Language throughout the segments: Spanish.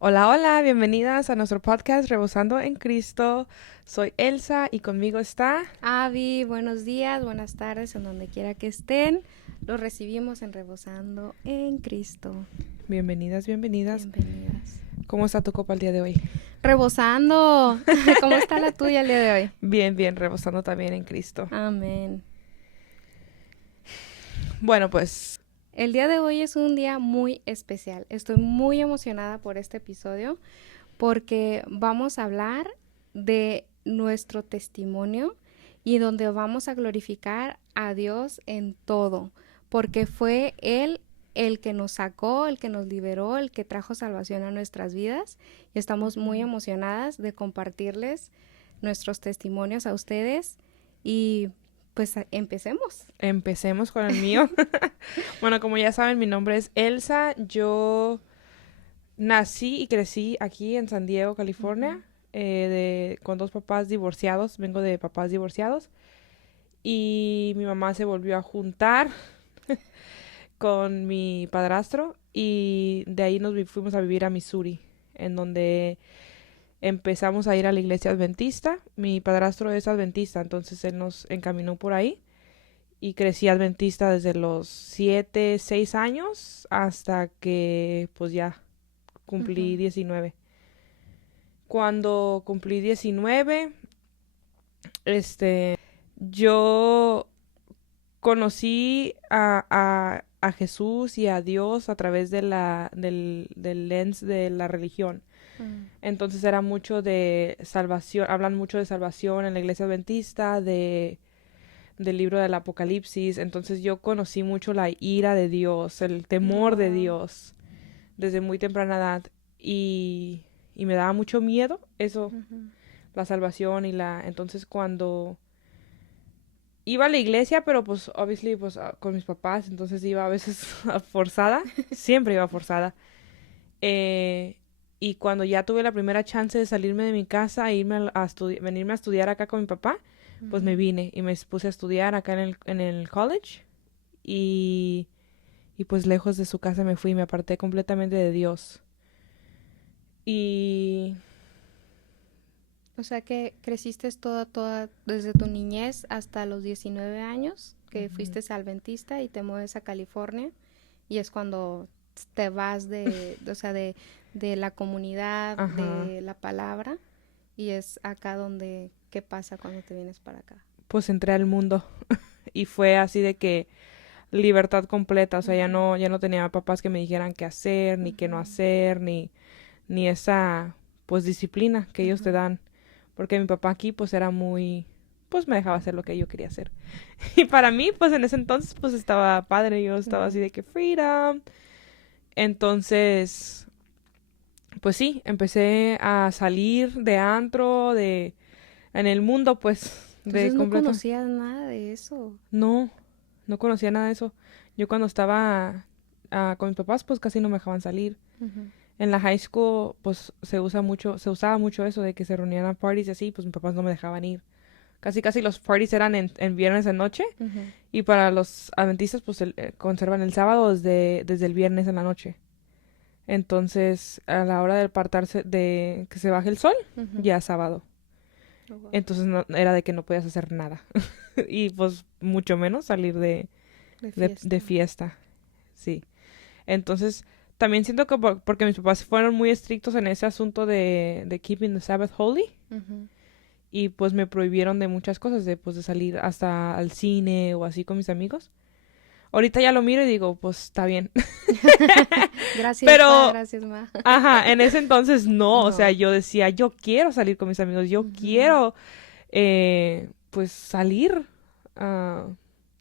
Hola, hola, bienvenidas a nuestro podcast Rebosando en Cristo. Soy Elsa y conmigo está... Avi, buenos días, buenas tardes, en donde quiera que estén. Los recibimos en Rebosando en Cristo. Bienvenidas, bienvenidas. Bienvenidas. ¿Cómo está tu copa el día de hoy? Rebosando. ¿Cómo está la tuya el día de hoy? Bien, bien, rebosando también en Cristo. Amén. Bueno, pues El día de hoy es un día muy especial. Estoy muy emocionada por este episodio porque vamos a hablar de nuestro testimonio y donde vamos a glorificar a Dios en todo, porque fue Él el que nos sacó, el que nos liberó, el que trajo salvación a nuestras vidas y estamos muy emocionadas de compartirles nuestros testimonios a ustedes y pues empecemos. empecemos con el mío. Bueno, como ya saben, mi nombre es Elsa. Yo nací y crecí aquí en San Diego, California, con dos papás divorciados. Vengo de papás divorciados. Y mi mamá se volvió a juntar con mi padrastro y de ahí fuimos a vivir a Missouri, en donde empezamos a ir a la iglesia adventista. Mi padrastro es adventista, entonces él nos encaminó por ahí y crecí adventista desde los 7, 6 años hasta que pues ya cumplí Ujú. 19. Cuando cumplí 19, yo conocí a Jesús y a Dios a través del lens de la religión. Mm. Entonces era mucho de salvación, hablan mucho de salvación en la iglesia adventista, del libro del Apocalipsis. Entonces yo conocí mucho la ira de Dios, el temor de Wow. Dios desde muy temprana edad. Y, y me daba mucho miedo eso, Ujú. la salvación y la... Entonces cuando iba a la iglesia, pero pues, obviously, pues con mis papás, entonces iba a veces forzada, siempre iba forzada. Eh, y cuando ya tuve la primera chance de salirme de mi casa e venirme a estudiar acá con mi papá, pues me Ujú. vine y me puse a estudiar acá en el college y, y pues lejos de su casa me fui, me aparté completamente de Dios. Y... O sea que creciste desde tu niñez hasta los 19 años, que Ujú. fuiste adventista y te mueves a California y es cuando te vas o sea, de la comunidad, Ajá. de la palabra y es acá donde, ¿qué pasa cuando te vienes para acá? Pues entré al mundo y fue así de que libertad completa, o sea, Ujú. ya no tenía papás que me dijeran qué hacer, ni qué no Ujú. hacer, ni esa, pues, disciplina que ellos te Ujú. dan. Porque mi papá aquí, pues, era muy, pues, me dejaba hacer lo que yo quería hacer. Y para mí, pues, en ese entonces, pues, estaba padre, yo estaba así Ujú. de que freedom. Entonces, pues sí, empecé a salir de antro, en el mundo, pues, de Entonces no completo. conocías nada de eso. No, no conocía nada de eso. Yo cuando estaba con mis papás, pues casi no me dejaban salir. Ujú. En la high school, pues se usaba mucho eso de que se reunían a parties y así, pues mis papás no me dejaban ir. Casi casi los parties eran en viernes de noche Ujú. y para los adventistas, pues conservan el sábado desde el viernes en la noche. Entonces, a la hora de apartarse de que se baje el sol, Ujú. ya es sábado. Oh, wow. Entonces era de que no podías hacer nada. Y pues mucho menos salir De de fiesta. fiesta. Sí. Entonces, también siento que porque mis papás fueron muy estrictos en ese asunto de keeping the Sabbath holy Ujú. y pues me prohibieron de muchas cosas, de salir hasta al cine o así con mis amigos. Ahorita ya lo miro y digo, pues está bien. Gracias, pa, Pero, gracias, ma. ajá, en ese entonces no, o sea, No. yo decía, yo quiero salir con mis amigos, yo Ujú. quiero, pues, salir. ah,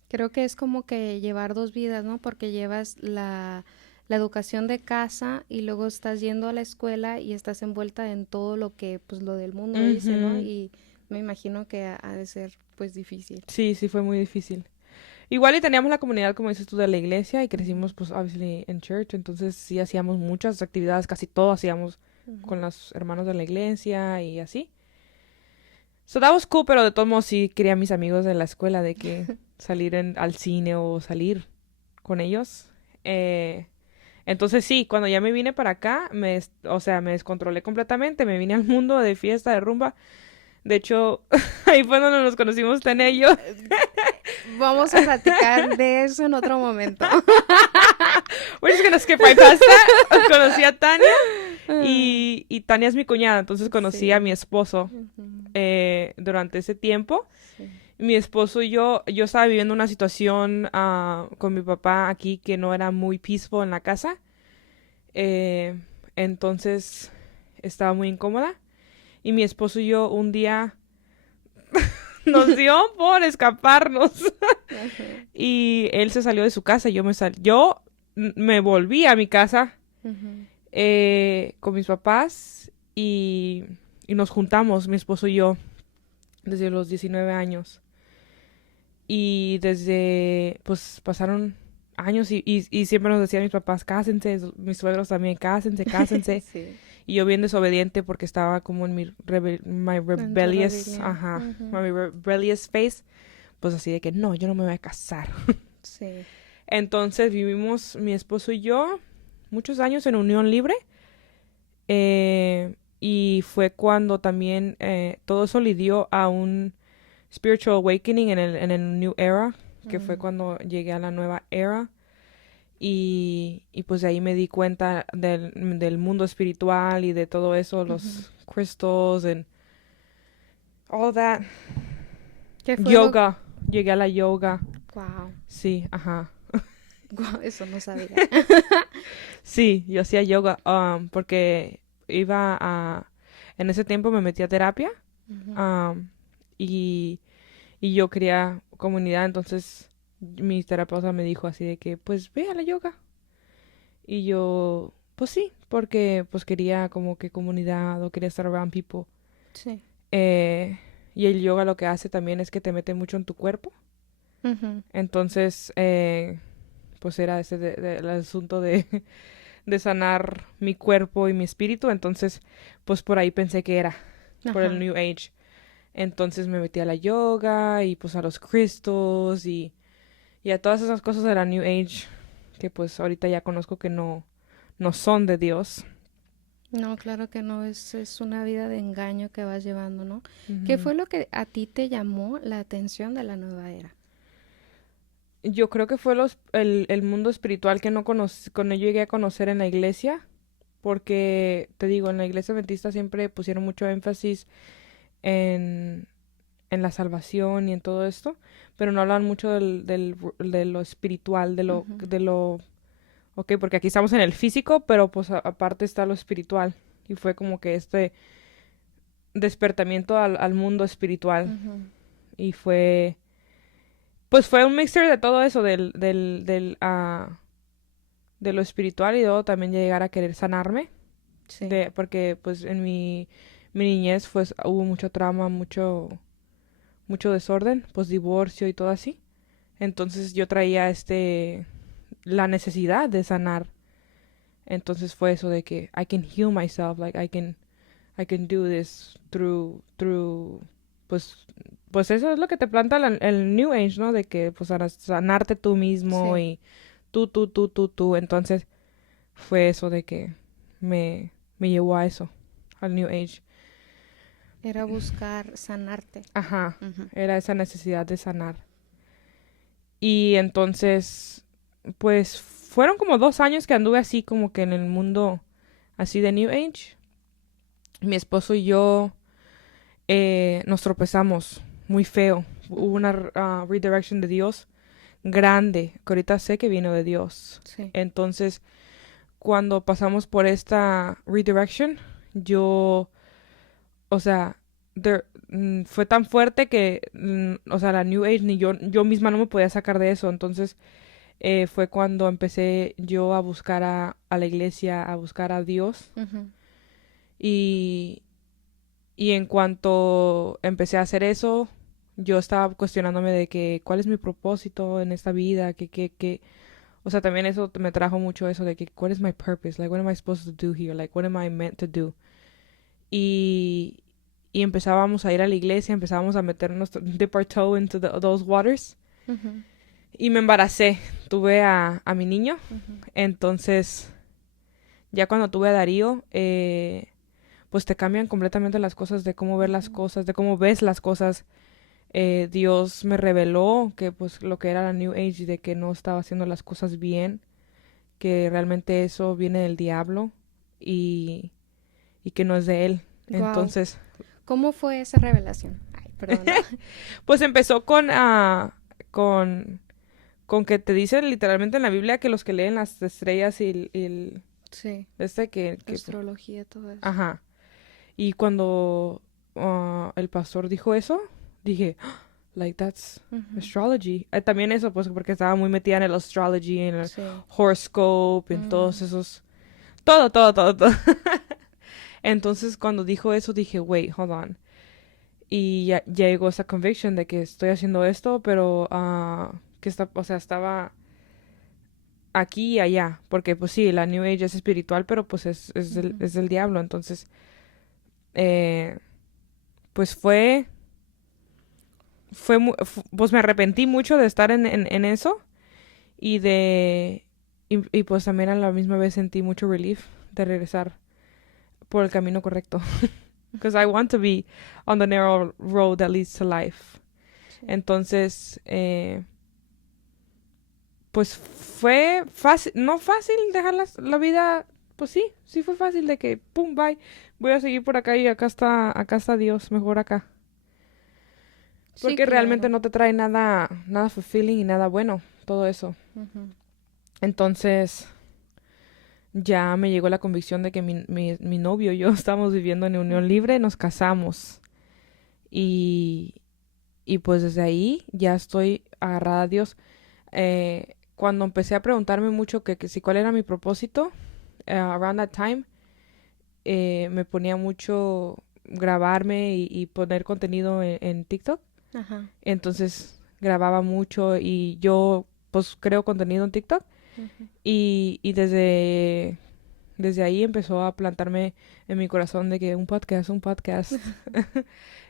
Creo que es como que llevar dos vidas, ¿no? Porque llevas la educación de casa y luego estás yendo a la escuela y estás envuelta en todo lo que, pues, lo del mundo dice, ¿no? Ujú. Y me imagino que ha de ser, pues, difícil. Sí, sí, fue muy difícil. Igual y teníamos la comunidad, como dices tú, de la iglesia y Ujú. crecimos, pues, obviously, en church. Entonces sí hacíamos muchas actividades, casi todo hacíamos Ujú. con los hermanos de la iglesia y así. So that was cool, pero de todos modos sí quería a mis amigos de la escuela de que salir al cine o salir con ellos. Eh, Entonces sí, cuando ya me vine para acá, o sea, me descontrolé completamente, me vine al mundo de fiesta, de rumba. De hecho, ahí fue donde nos conocimos en ello. Vamos a platicar de eso en otro momento. We're just gonna skip right past that. Conocí a Tania y Tania es mi cuñada, entonces conocí a Sí. mi esposo Ujú. durante ese tiempo. Sí. Mi esposo y yo estaba viviendo una situación con mi papá aquí que no era muy peaceful en la casa. Eh, entonces estaba muy incómoda. Y mi esposo y yo un día nos dio por escaparnos. Ajá. Y él se salió de su casa y yo me volví a mi casa Ujú. con mis papás y nos juntamos, mi esposo y yo, desde los 19 años. Y desde, pues pasaron años y siempre nos decían mis papás, cásense, mis suegros también, cásense, cásense. Sí. Y yo bien desobediente porque estaba como en my En tu rebellious, rebelión. ajá, Ujú. my rebellious phase. Pues así de que no, yo no me voy a casar. Sí. Entonces vivimos mi esposo y yo muchos años en unión libre. Y fue cuando también todo eso lidió a un spiritual awakening en el New Era, que fue Mm. cuando llegué a la nueva era. Y pues de ahí me di cuenta del mundo espiritual y de todo eso, Ujú. los crystals and all that. ¿Qué fue lo? Yoga, llegué a la yoga. Wow. Sí, ajá. Guau, eso no sabía. Sí, yo hacía yoga porque en ese tiempo me metí a terapia Ujú. um, y, y yo quería comunidad, entonces mi terapeuta me dijo así de que pues ve a la yoga. Y yo, pues sí, porque pues quería como que comunidad o quería estar around people. Sí. Eh, y el yoga lo que hace también es que te mete mucho en tu cuerpo. Ujú. Entonces, pues era el asunto de sanar mi cuerpo y mi espíritu. Entonces, pues por ahí pensé que era, por el Ajá. New Age. Entonces me metí a la yoga y pues a los crystals y a todas esas cosas de la New Age que pues ahorita ya conozco que no son de Dios. No, claro que no, es una vida de engaño que vas llevando, ¿no? ¿Qué Ujú. fue lo que a ti te llamó la atención de la nueva era? Yo creo que fue el mundo espiritual que no cuando yo llegué a conocer en la iglesia, porque te digo, en la iglesia adventista siempre pusieron mucho énfasis en, en la salvación y en todo esto, pero no hablan mucho de lo espiritual, Ujú. ok, porque aquí estamos en el físico, pero pues aparte está lo espiritual, y fue como que este despertamiento al mundo espiritual, Ujú. y pues fue un mixture de todo eso, de lo espiritual y luego también llegar a querer sanarme, Sí. porque pues en mi niñez pues hubo mucho trauma, mucho desorden, pues divorcio y todo así. Entonces yo traía la necesidad de sanar. Entonces fue eso de que I can heal myself, like I can do this pues, pues eso es lo que te planta el New Age, ¿no? De que pues sanarte tú mismo Sí. y tú. Entonces fue eso de que me llevó a eso, al New Age. Era buscar sanarte. Ajá, Ujú. era esa necesidad de sanar. Y entonces, pues fueron como 2 años que anduve así como que en el mundo así de New Age. Mi esposo y yo nos tropezamos muy feo. Hubo Ujú. una redirection de Dios grande, que ahorita sé que vino de Dios. Sí. Entonces, cuando pasamos por esta redirection, yo, o sea, fue tan fuerte que, o sea, la New Age ni yo misma no me podía sacar de eso. Entonces, fue cuando empecé yo a buscar a la iglesia, a buscar a Dios. Ujú. Y, y en cuanto empecé a hacer eso, yo estaba cuestionándome de que cuál es mi propósito en esta vida, o sea, también eso me trajo mucho eso de que what is my purpose, like what am I supposed to do here, like what am I meant to do. Y, y empezábamos a ir a la iglesia, empezábamos a meternos, dip our toe into those waters. Ujú. Y me embaracé, tuve a mi niño. Ujú. Entonces, Ya cuando tuve a Darío, pues te cambian completamente las cosas, de cómo ver las Ujú. cosas, de cómo ves las cosas. Dios me reveló que pues lo que era la New Age, de que no estaba haciendo las cosas bien, que realmente eso viene del diablo y, y que no es de él. Wow. Entonces, ¿Cómo fue esa revelación? Ay, perdón. pues empezó con, con que te dicen literalmente en la Biblia que los que leen las estrellas Sí, este pues, astrología, todo eso. ajá. Y cuando el pastor dijo eso, dije, "Ah, like that's Ujú. astrology." También eso, pues, porque estaba muy metida en el astrology, en el Sí. horoscope, en todos Mm, esos, todo, todo, todo, todo. Entonces, cuando dijo eso, dije, wait, hold on. Y ya llegó esa conviction de que estoy haciendo esto, pero que está, o sea, estaba aquí y allá, porque pues sí, la New Age es espiritual, pero pues ujú. es del diablo, entonces, eh, pues pues me arrepentí mucho de estar en eso y y pues también a la misma vez sentí mucho relief de regresar por el camino correcto. Because I want to be on the narrow road that leads to life. Sí. Entonces, pues fue fácil, no fácil dejar la vida, pues sí, sí fue fácil de que, pum, bye, voy a seguir por acá y acá está Dios, mejor acá. Sí, Porque realmente claro. no te trae nada fulfilling y nada bueno, todo eso. Ujú. Entonces, ya me llegó la convicción de que mi novio y yo estamos viviendo en unión Ujú. libre, nos casamos. Y, y pues desde ahí ya estoy agarrada a Dios. Cuando empecé a preguntarme mucho que si cuál era mi propósito, around that time, me ponía mucho grabarme y poner contenido en TikTok. Ajá. Entonces grababa mucho y yo pues creo contenido en TikTok. Ujú. Y desde ahí empezó a plantarme en mi corazón de que un podcast, un podcast.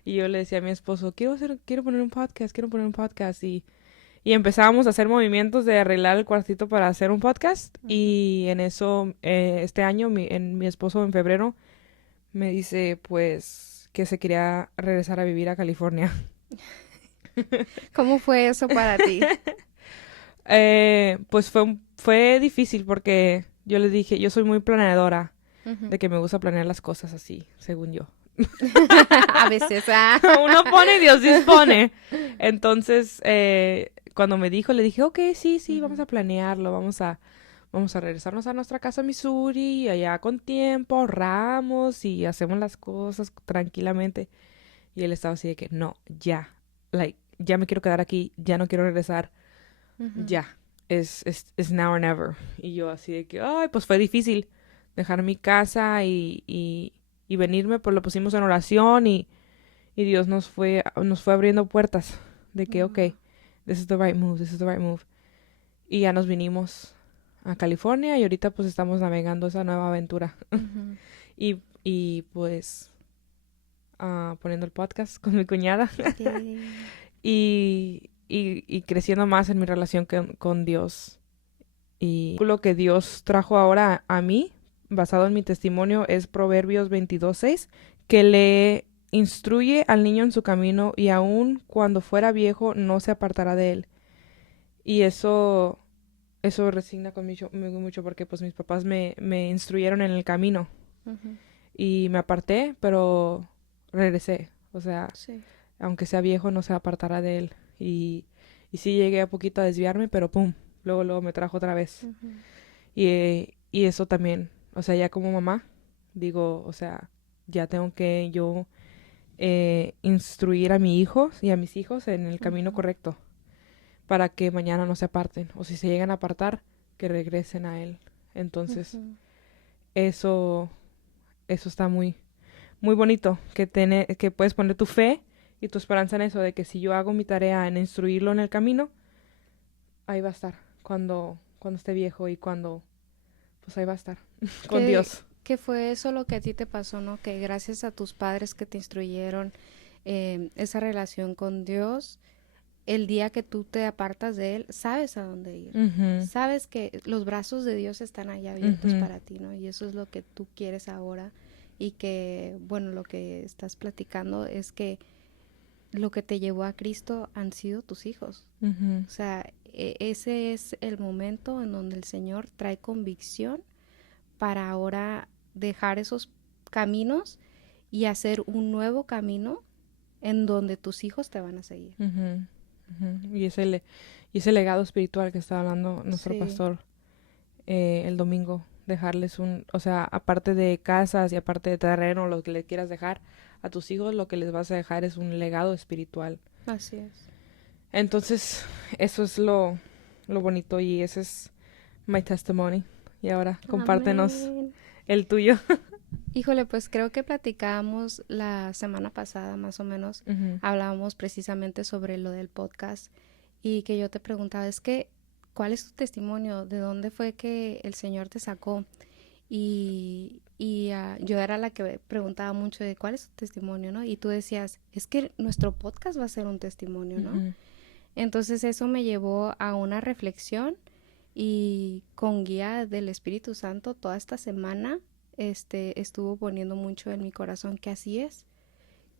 Y yo le decía a mi esposo, quiero poner un podcast, quiero poner un podcast. Y empezábamos a hacer movimientos de arreglar el cuartito para hacer un podcast. Ujú. Y en eso, este año, mi esposo en febrero me dice, pues, que se quería regresar a vivir a California. ¿Cómo fue eso para ti? Pues fue difícil porque yo le dije, yo soy muy planeadora, Ujú. de que me gusta planear las cosas así, según yo. A veces, Uno pone y Dios dispone. Entonces, cuando me dijo, le dije, ok, sí, sí, vamos Ujú. a planearlo, vamos a regresarnos a nuestra casa en Missouri, allá con tiempo, ahorramos y hacemos las cosas tranquilamente. Y él estaba así de que, no, ya, like, ya me quiero quedar aquí, ya no quiero regresar, Ujú. ya, es now or never. Y yo así de que, ay, pues fue difícil dejar mi casa y venirme, pues lo pusimos en oración y Dios nos fue abriendo puertas de que, ok, Wow. this is the right move, this is the right move. Y ya nos vinimos a California y ahorita pues estamos navegando esa nueva aventura. Ujú. Y pues poniendo el podcast con mi cuñada Yay. y creciendo más en mi relación con Dios. Y lo que Dios trajo ahora a mí, basado en mi testimonio, es Proverbios 22:6, que le instruye al niño en su camino y aun cuando fuera viejo no se apartará de él. Y eso resigna conmigo mucho porque pues mis papás me instruyeron en el camino Ujú. y me aparté, pero regresé. O sea, Sí. aunque sea viejo no se apartará de él. Y sí llegué a poquito a desviarme, pero pum, luego me trajo otra vez. Ujú. Y eso también, o sea, ya como mamá, digo, o sea, ya tengo que yo instruir a mi hijo y a mis hijos en el camino Ujú. correcto para que mañana no se aparten o si se llegan a apartar, que regresen a él. Entonces, Ujú. eso, eso está muy bonito, que puedes poner tu fe y tu esperanza en eso, de que si yo hago mi tarea en instruirlo en el camino, ahí va a estar cuando esté viejo y pues ahí va a estar, con ¿Qué, Dios. qué fue eso lo que a ti te pasó, no? Que gracias a tus padres que te instruyeron esa relación con Dios, el día que tú te apartas de Él, sabes a dónde ir. Ujú, Sabes que los brazos de Dios están ahí abiertos ujú, para ti, ¿no? Y eso es lo que tú quieres ahora. Y que, bueno, lo que estás platicando es que lo que te llevó a Cristo han sido tus hijos. ujú, O sea, ese es el momento en donde el Señor trae convicción para ahora dejar esos caminos y hacer un nuevo camino en donde tus hijos te van a seguir. ujú, ujú. Y ese legado espiritual que estaba hablando nuestro Sí, pastor el domingo, dejarles o sea, aparte de casas y aparte de terreno, lo que le quieras dejar a tus hijos, lo que les vas a dejar es un legado espiritual. así es. Entonces, eso es lo bonito y ese es my testimony. Y ahora, compártenos Amén. el tuyo. Híjole, pues creo que platicábamos la semana pasada, más o menos, Ujú, hablábamos precisamente sobre lo del podcast y que yo te preguntaba, es que, ¿cuál es tu testimonio? ¿De dónde fue que el Señor te sacó? Y yo era la que preguntaba mucho de cuál es tu testimonio, ¿no? Y tú decías, es que nuestro podcast va a ser un testimonio, ¿no? ujú, Entonces eso me llevó a una reflexión y con guía del Espíritu Santo toda esta semana estuvo poniendo mucho en mi corazón que así es,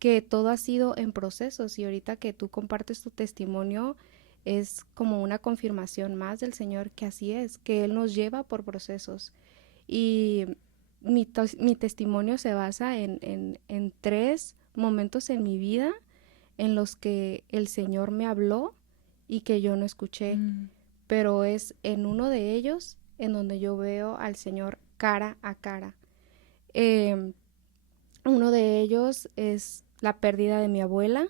que todo ha sido en procesos y ahorita que tú compartes tu testimonio es como una confirmación más del Señor que así es, que Él nos lleva por procesos. Y mi testimonio se basa en tres momentos en mi vida en los que el Señor me habló y que yo no escuché, mm, pero es en uno de ellos en donde yo veo al Señor cara a cara. Eh, Uno de ellos es la pérdida de mi abuela,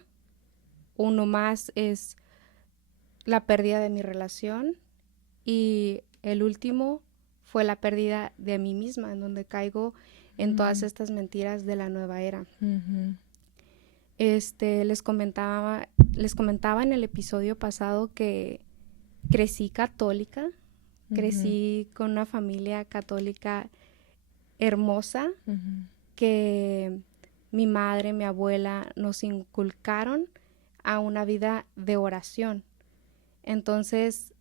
uno más es la pérdida de mi relación y el último fue la pérdida de mí misma, en donde caigo en todas mm, estas mentiras de la nueva era. ujú, Les comentaba en el episodio pasado que crecí católica, ujú, crecí con una familia católica hermosa, ujú, que mi madre, mi abuela nos inculcaron a una vida de oración. Entonces,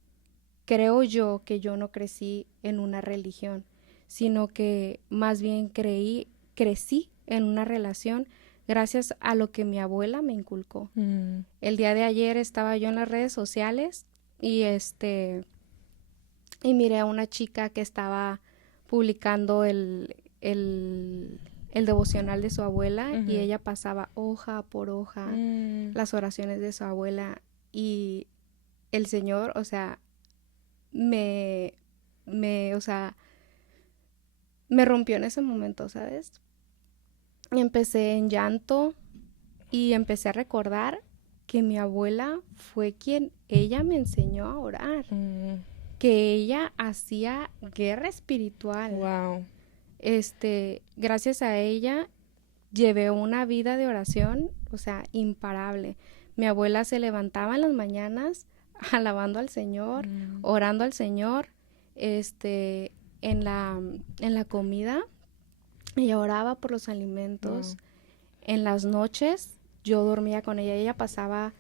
creo yo que yo no crecí en una religión, sino que más bien crecí en una relación gracias a lo que mi abuela me inculcó. mm, El día de ayer estaba yo en las redes sociales y y miré a una chica que estaba publicando el devocional de su abuela y ujú, ella pasaba hoja por hoja mm, las oraciones de su abuela y el Señor, o sea, o sea, me rompió en ese momento, ¿sabes? Y empecé en llanto y empecé a recordar que mi abuela fue quien ella me enseñó a orar, mm. que ella hacía guerra espiritual. Wow. Gracias a ella llevé una vida de oración, o sea, imparable. Mi abuela se levantaba en las mañanas alabando al Señor, Mm, orando al Señor, en la comida, ella oraba por los alimentos. wow. En las noches yo dormía con ella. Ella pasaba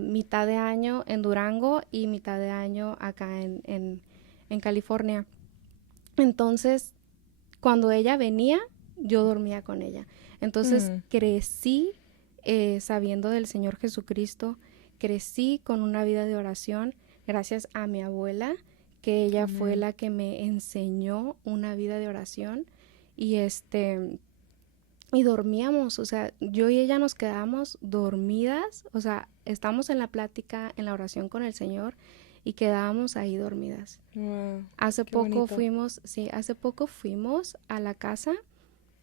mitad de año en Durango y mitad de año acá en California. Entonces, cuando ella venía, yo dormía con ella. Entonces Mm, crecí sabiendo del Señor Jesucristo, crecí con una vida de oración gracias a mi abuela, que ella fue amén. la que me enseñó una vida de oración y y dormíamos, o sea, yo y ella nos quedábamos dormidas, o sea, estamos en la plática, en la oración con el Señor y quedábamos ahí dormidas. Wow. Hace Qué poco bonito. fuimos, sí, hace poco fuimos a la casa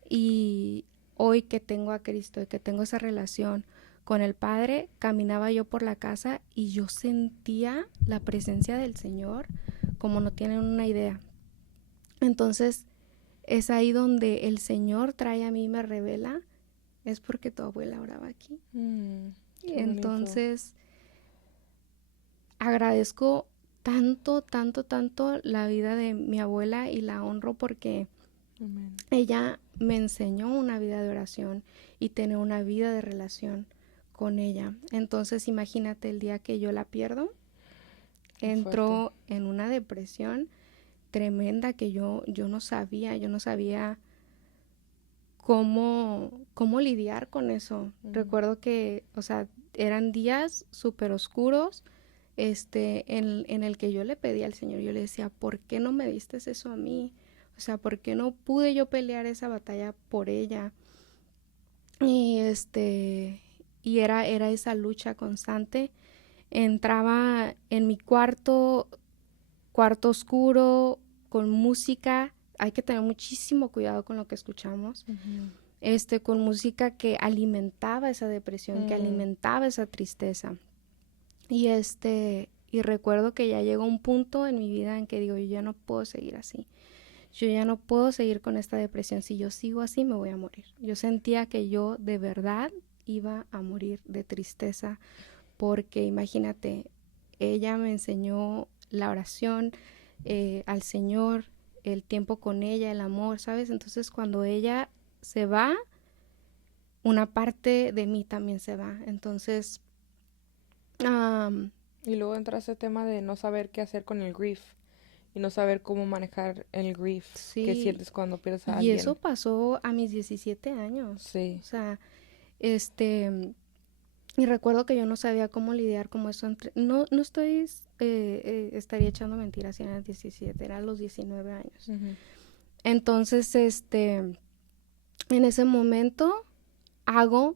y hoy que tengo a Cristo y que tengo esa relación con el Padre, caminaba yo por la casa y yo sentía la presencia del Señor como no tienen una idea. Entonces, es ahí donde el Señor trae a mí y me revela, es porque tu abuela oraba aquí. Qué bonito. Entonces, agradezco tanto, tanto, tanto la vida de mi abuela y la honro porque Amén. ella me enseñó una vida de oración y tener una vida de relación con ella. Entonces, imagínate el día que yo la pierdo, Qué entró en una depresión tremenda que yo no sabía cómo lidiar con eso. Recuerdo que, o sea, eran días súper oscuros, en el que yo le pedí al Señor, yo le decía, ¿por qué no me diste eso a mí? O sea, ¿por qué no pude yo pelear esa batalla por ella? Y y era esa lucha constante. Entraba en mi cuarto oscuro, con música. Hay que tener muchísimo cuidado con lo que escuchamos. Con música que alimentaba esa depresión, que alimentaba esa tristeza. Y y recuerdo que ya llegó un punto en mi vida en que digo, yo ya no puedo seguir así. Yo ya no puedo seguir con esta depresión. Si yo sigo así, me voy a morir. Yo sentía que yo de verdad iba a morir de tristeza, porque imagínate, ella me enseñó la oración, al Señor, el tiempo con ella, el amor, ¿sabes? Entonces, cuando ella se va, una parte de mí también se va. Entonces, Y luego entra ese tema de no saber qué hacer con el grief y no saber cómo manejar el grief que sí, sientes cuando pierdes a y eso alguien. pasó a mis 17 años. Sí. O sea, y recuerdo que yo no sabía cómo lidiar con eso. No estoy, estaría echando mentiras si eran 17, eran los 19 años. Entonces, en ese momento hago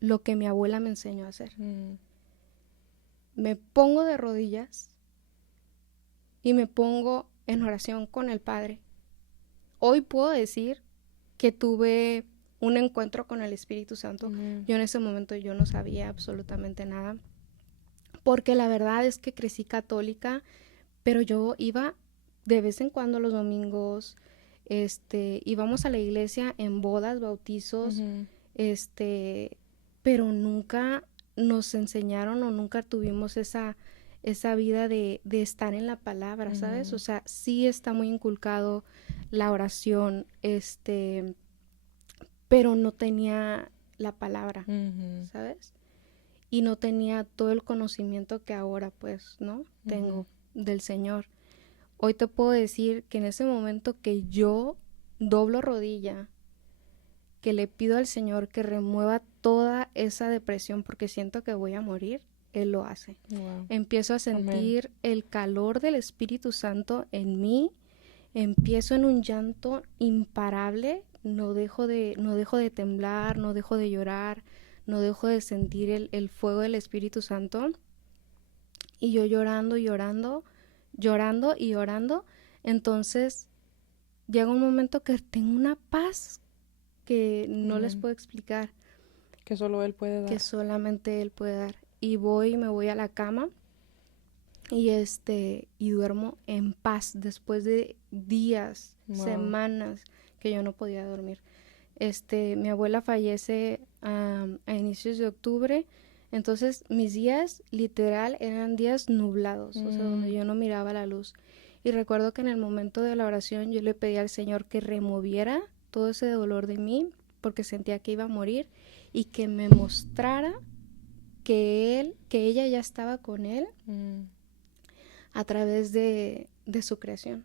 lo que mi abuela me enseñó a hacer. Me pongo de rodillas y me pongo en oración con el Padre. Hoy puedo decir que tuve un encuentro con el Espíritu Santo. Yo en ese momento yo no sabía absolutamente nada, porque la verdad es que crecí católica, pero yo iba de vez en cuando los domingos, íbamos a la iglesia en bodas, bautizos, pero nunca nos enseñaron o nunca tuvimos esa vida de estar en la palabra, ¿sabes? O sea, sí está muy inculcado la oración, pero no tenía la palabra, ¿sabes? Y no tenía todo el conocimiento que ahora, pues, ¿no? Tengo del Señor. Hoy te puedo decir que en ese momento que yo doblo rodilla, que le pido al Señor que remueva toda esa depresión porque siento que voy a morir, Él lo hace. Wow. Empiezo a sentir el calor del Espíritu Santo en mí, empiezo en un llanto imparable, no dejo de temblar, no dejo de llorar, no dejo de sentir el fuego del Espíritu Santo, y yo llorando y orando. Entonces llega un momento que tengo una paz que no les puedo explicar, que solo Él puede dar, que solamente Él puede dar. Y me voy a la cama y y duermo en paz después de días, semanas que yo no podía dormir. Mi abuela fallece a inicios de octubre, entonces mis días literal eran días nublados, o sea, donde yo no miraba la luz. Y recuerdo que en el momento de la oración yo le pedí al Señor que removiera todo ese dolor de mí, porque sentía que iba a morir, y que me mostrara que ella ya estaba con Él a través de su creación.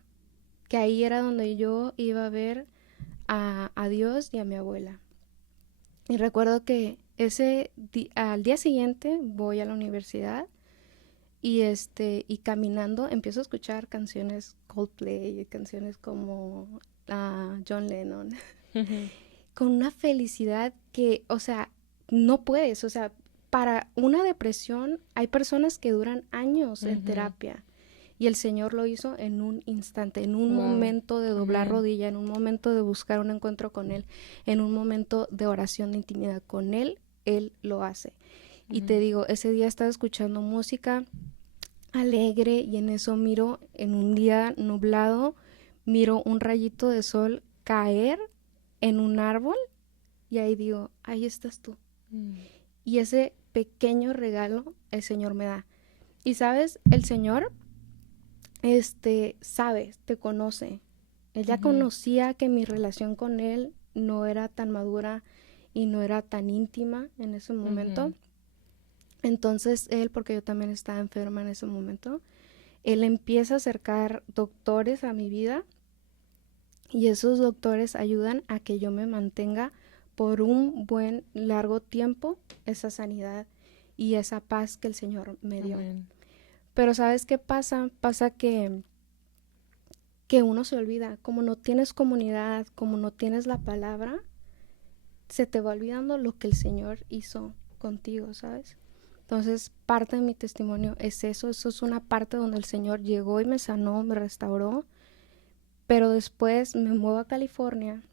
Que ahí era donde yo iba a ver a Dios y a mi abuela. Y recuerdo que al día siguiente voy a la universidad y y caminando empiezo a escuchar canciones Coldplay, canciones como John Lennon, con una felicidad que, o sea, no puedes, o sea, para una depresión hay personas que duran años en terapia. Y el Señor lo hizo en un instante, en un momento de doblar rodilla, en un momento de buscar un encuentro con Él, en un momento de oración de intimidad con Él, Él lo hace. Y te digo, ese día estaba escuchando música alegre y en eso miro, en un día nublado, miro un rayito de sol caer en un árbol y ahí digo, ahí estás tú. Y ese pequeño regalo el Señor me da. Y sabes, el Señor sabe, te conoce. Él ya conocía que mi relación con Él no era tan madura y no era tan íntima en ese momento. Entonces él, porque yo también estaba enferma en ese momento, él empieza a acercar doctores a mi vida y esos doctores ayudan a que yo me mantenga por un buen largo tiempo esa sanidad y esa paz que el Señor me dio. Amén. Pero ¿sabes qué pasa? Pasa que uno se olvida, como no tienes comunidad, como no tienes la palabra, se te va olvidando lo que el Señor hizo contigo, ¿sabes? Entonces, parte de mi testimonio es eso es una parte donde el Señor llegó y me sanó, me restauró, pero después me muevo a California,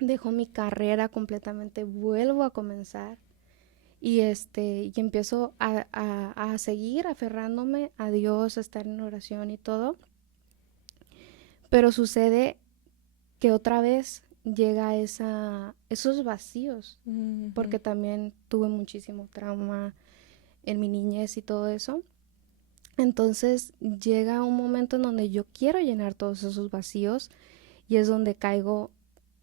dejo mi carrera completamente, vuelvo a comenzar y empiezo a seguir aferrándome a Dios, a estar en oración y todo, pero sucede que otra vez llega esos vacíos, porque también tuve muchísimo trauma en mi niñez y todo eso. Entonces llega un momento en donde yo quiero llenar todos esos vacíos y es donde caigo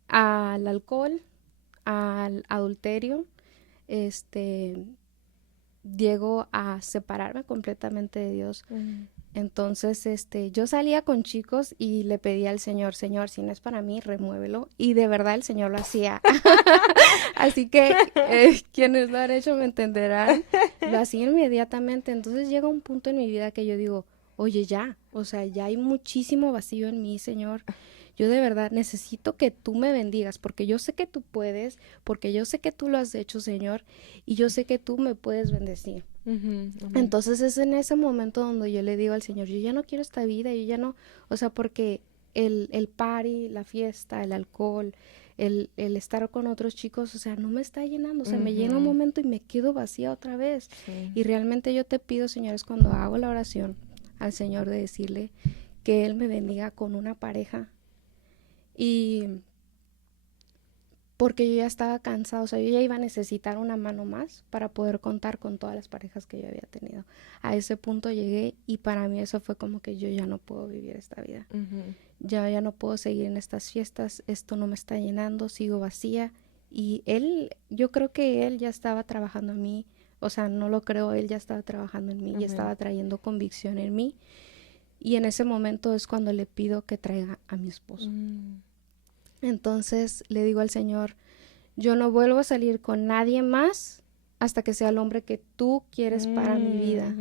al alcohol, al adulterio, llego a separarme completamente de Dios. Entonces, yo salía con chicos y le pedía al Señor, Señor, si no es para mí, remuévelo. Y de verdad el Señor lo hacía. Así que quienes lo han hecho me entenderán. Lo hacía inmediatamente. Entonces llega un punto en mi vida que yo digo, oye, ya, o sea, ya hay muchísimo vacío en mí, Señor. Yo de verdad necesito que tú me bendigas, porque yo sé que tú puedes, porque yo sé que tú lo has hecho, Señor, y yo sé que tú me puedes bendecir. Entonces es en ese momento donde yo le digo al Señor, yo ya no quiero esta vida, yo ya no, o sea, porque el party, la fiesta, el alcohol, el estar con otros chicos, o sea, no me está llenando, o sea, me llena un momento y me quedo vacía otra vez. Sí. Y realmente yo te pido, Señor, es cuando hago la oración al Señor de decirle que Él me bendiga con una pareja. Y porque yo ya estaba cansada, o sea, yo ya iba a necesitar una mano más para poder contar con todas las parejas que yo había tenido. A ese punto llegué y para mí eso fue como que yo ya no puedo vivir esta vida. Ya no puedo seguir en estas fiestas, esto no me está llenando, sigo vacía. Y él, yo creo que él ya estaba trabajando en mí, o sea, no lo creo, él ya estaba trabajando en mí y estaba trayendo convicción en mí. Y en ese momento es cuando le pido que traiga a mi esposo. Entonces le digo al Señor, yo no vuelvo a salir con nadie más hasta que sea el hombre que tú quieres para mi vida.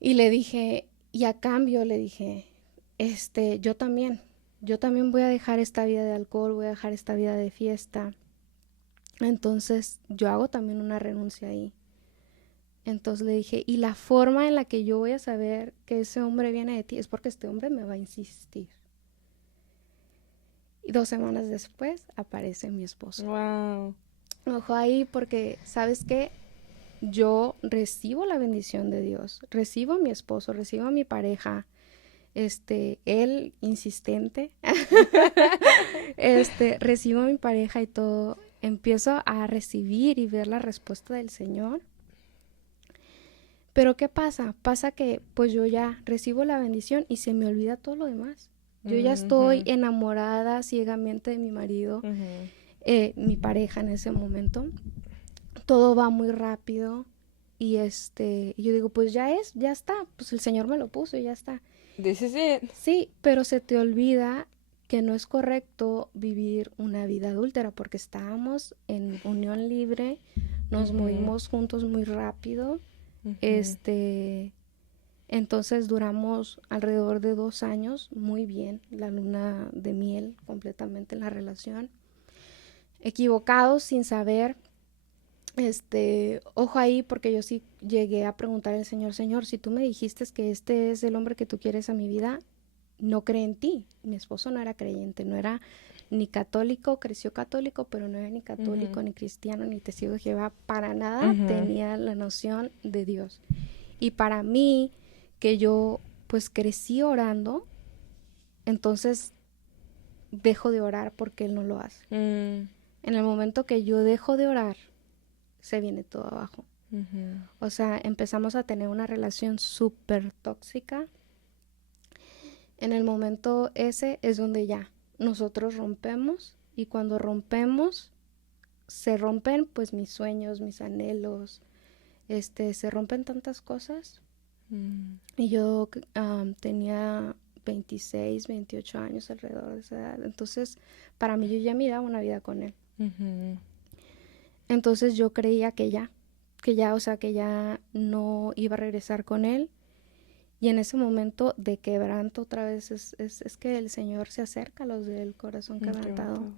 Y le dije, y a cambio le dije, yo también voy a dejar esta vida de alcohol, voy a dejar esta vida de fiesta. Entonces yo hago también una renuncia ahí. Entonces le dije, y la forma en la que yo voy a saber que ese hombre viene de ti es porque este hombre me va a insistir. Y 2 semanas después aparece mi esposo. Wow. Ojo ahí porque, ¿sabes qué? Yo recibo la bendición de Dios. Recibo a mi esposo, recibo a mi pareja. Él insistente. Recibo a mi pareja y todo. Empiezo a recibir y ver la respuesta del Señor. Pero ¿qué pasa? Pasa que pues yo ya recibo la bendición y se me olvida todo lo demás. Yo ya estoy enamorada ciegamente de mi marido, mi pareja en ese momento. Todo va muy rápido y yo digo, pues ya está, pues el Señor me lo puso y ya está. This is it. Sí, pero se te olvida que no es correcto vivir una vida adúltera porque estábamos en unión libre, nos movimos juntos muy rápido, entonces duramos alrededor de 2 años, muy bien, la luna de miel completamente en la relación. Equivocados, sin saber, ojo ahí, porque yo sí llegué a preguntar al Señor, Señor, si tú me dijiste que este es el hombre que tú quieres a mi vida, no cree en ti. Mi esposo no era creyente, no era ni católico, creció católico, pero no era ni católico, ni cristiano, ni testigo de Jehová, para nada tenía la noción de Dios. Y para mí, que yo pues crecí orando, entonces dejo de orar porque Él no lo hace. En el momento que yo dejo de orar, se viene todo abajo. O sea, empezamos a tener una relación súper tóxica. En el momento ese es donde ya nosotros rompemos, y cuando rompemos, se rompen pues mis sueños, mis anhelos, se rompen tantas cosas. Mm. Y yo tenía 26, 28 años alrededor de esa edad. Entonces, para mí yo ya miraba una vida con él. Ujú. Entonces yo creía o sea, que ya no iba a regresar con él. Y en ese momento de quebranto otra vez es que el Señor se acerca a los del corazón quebrantado. Quebrantado.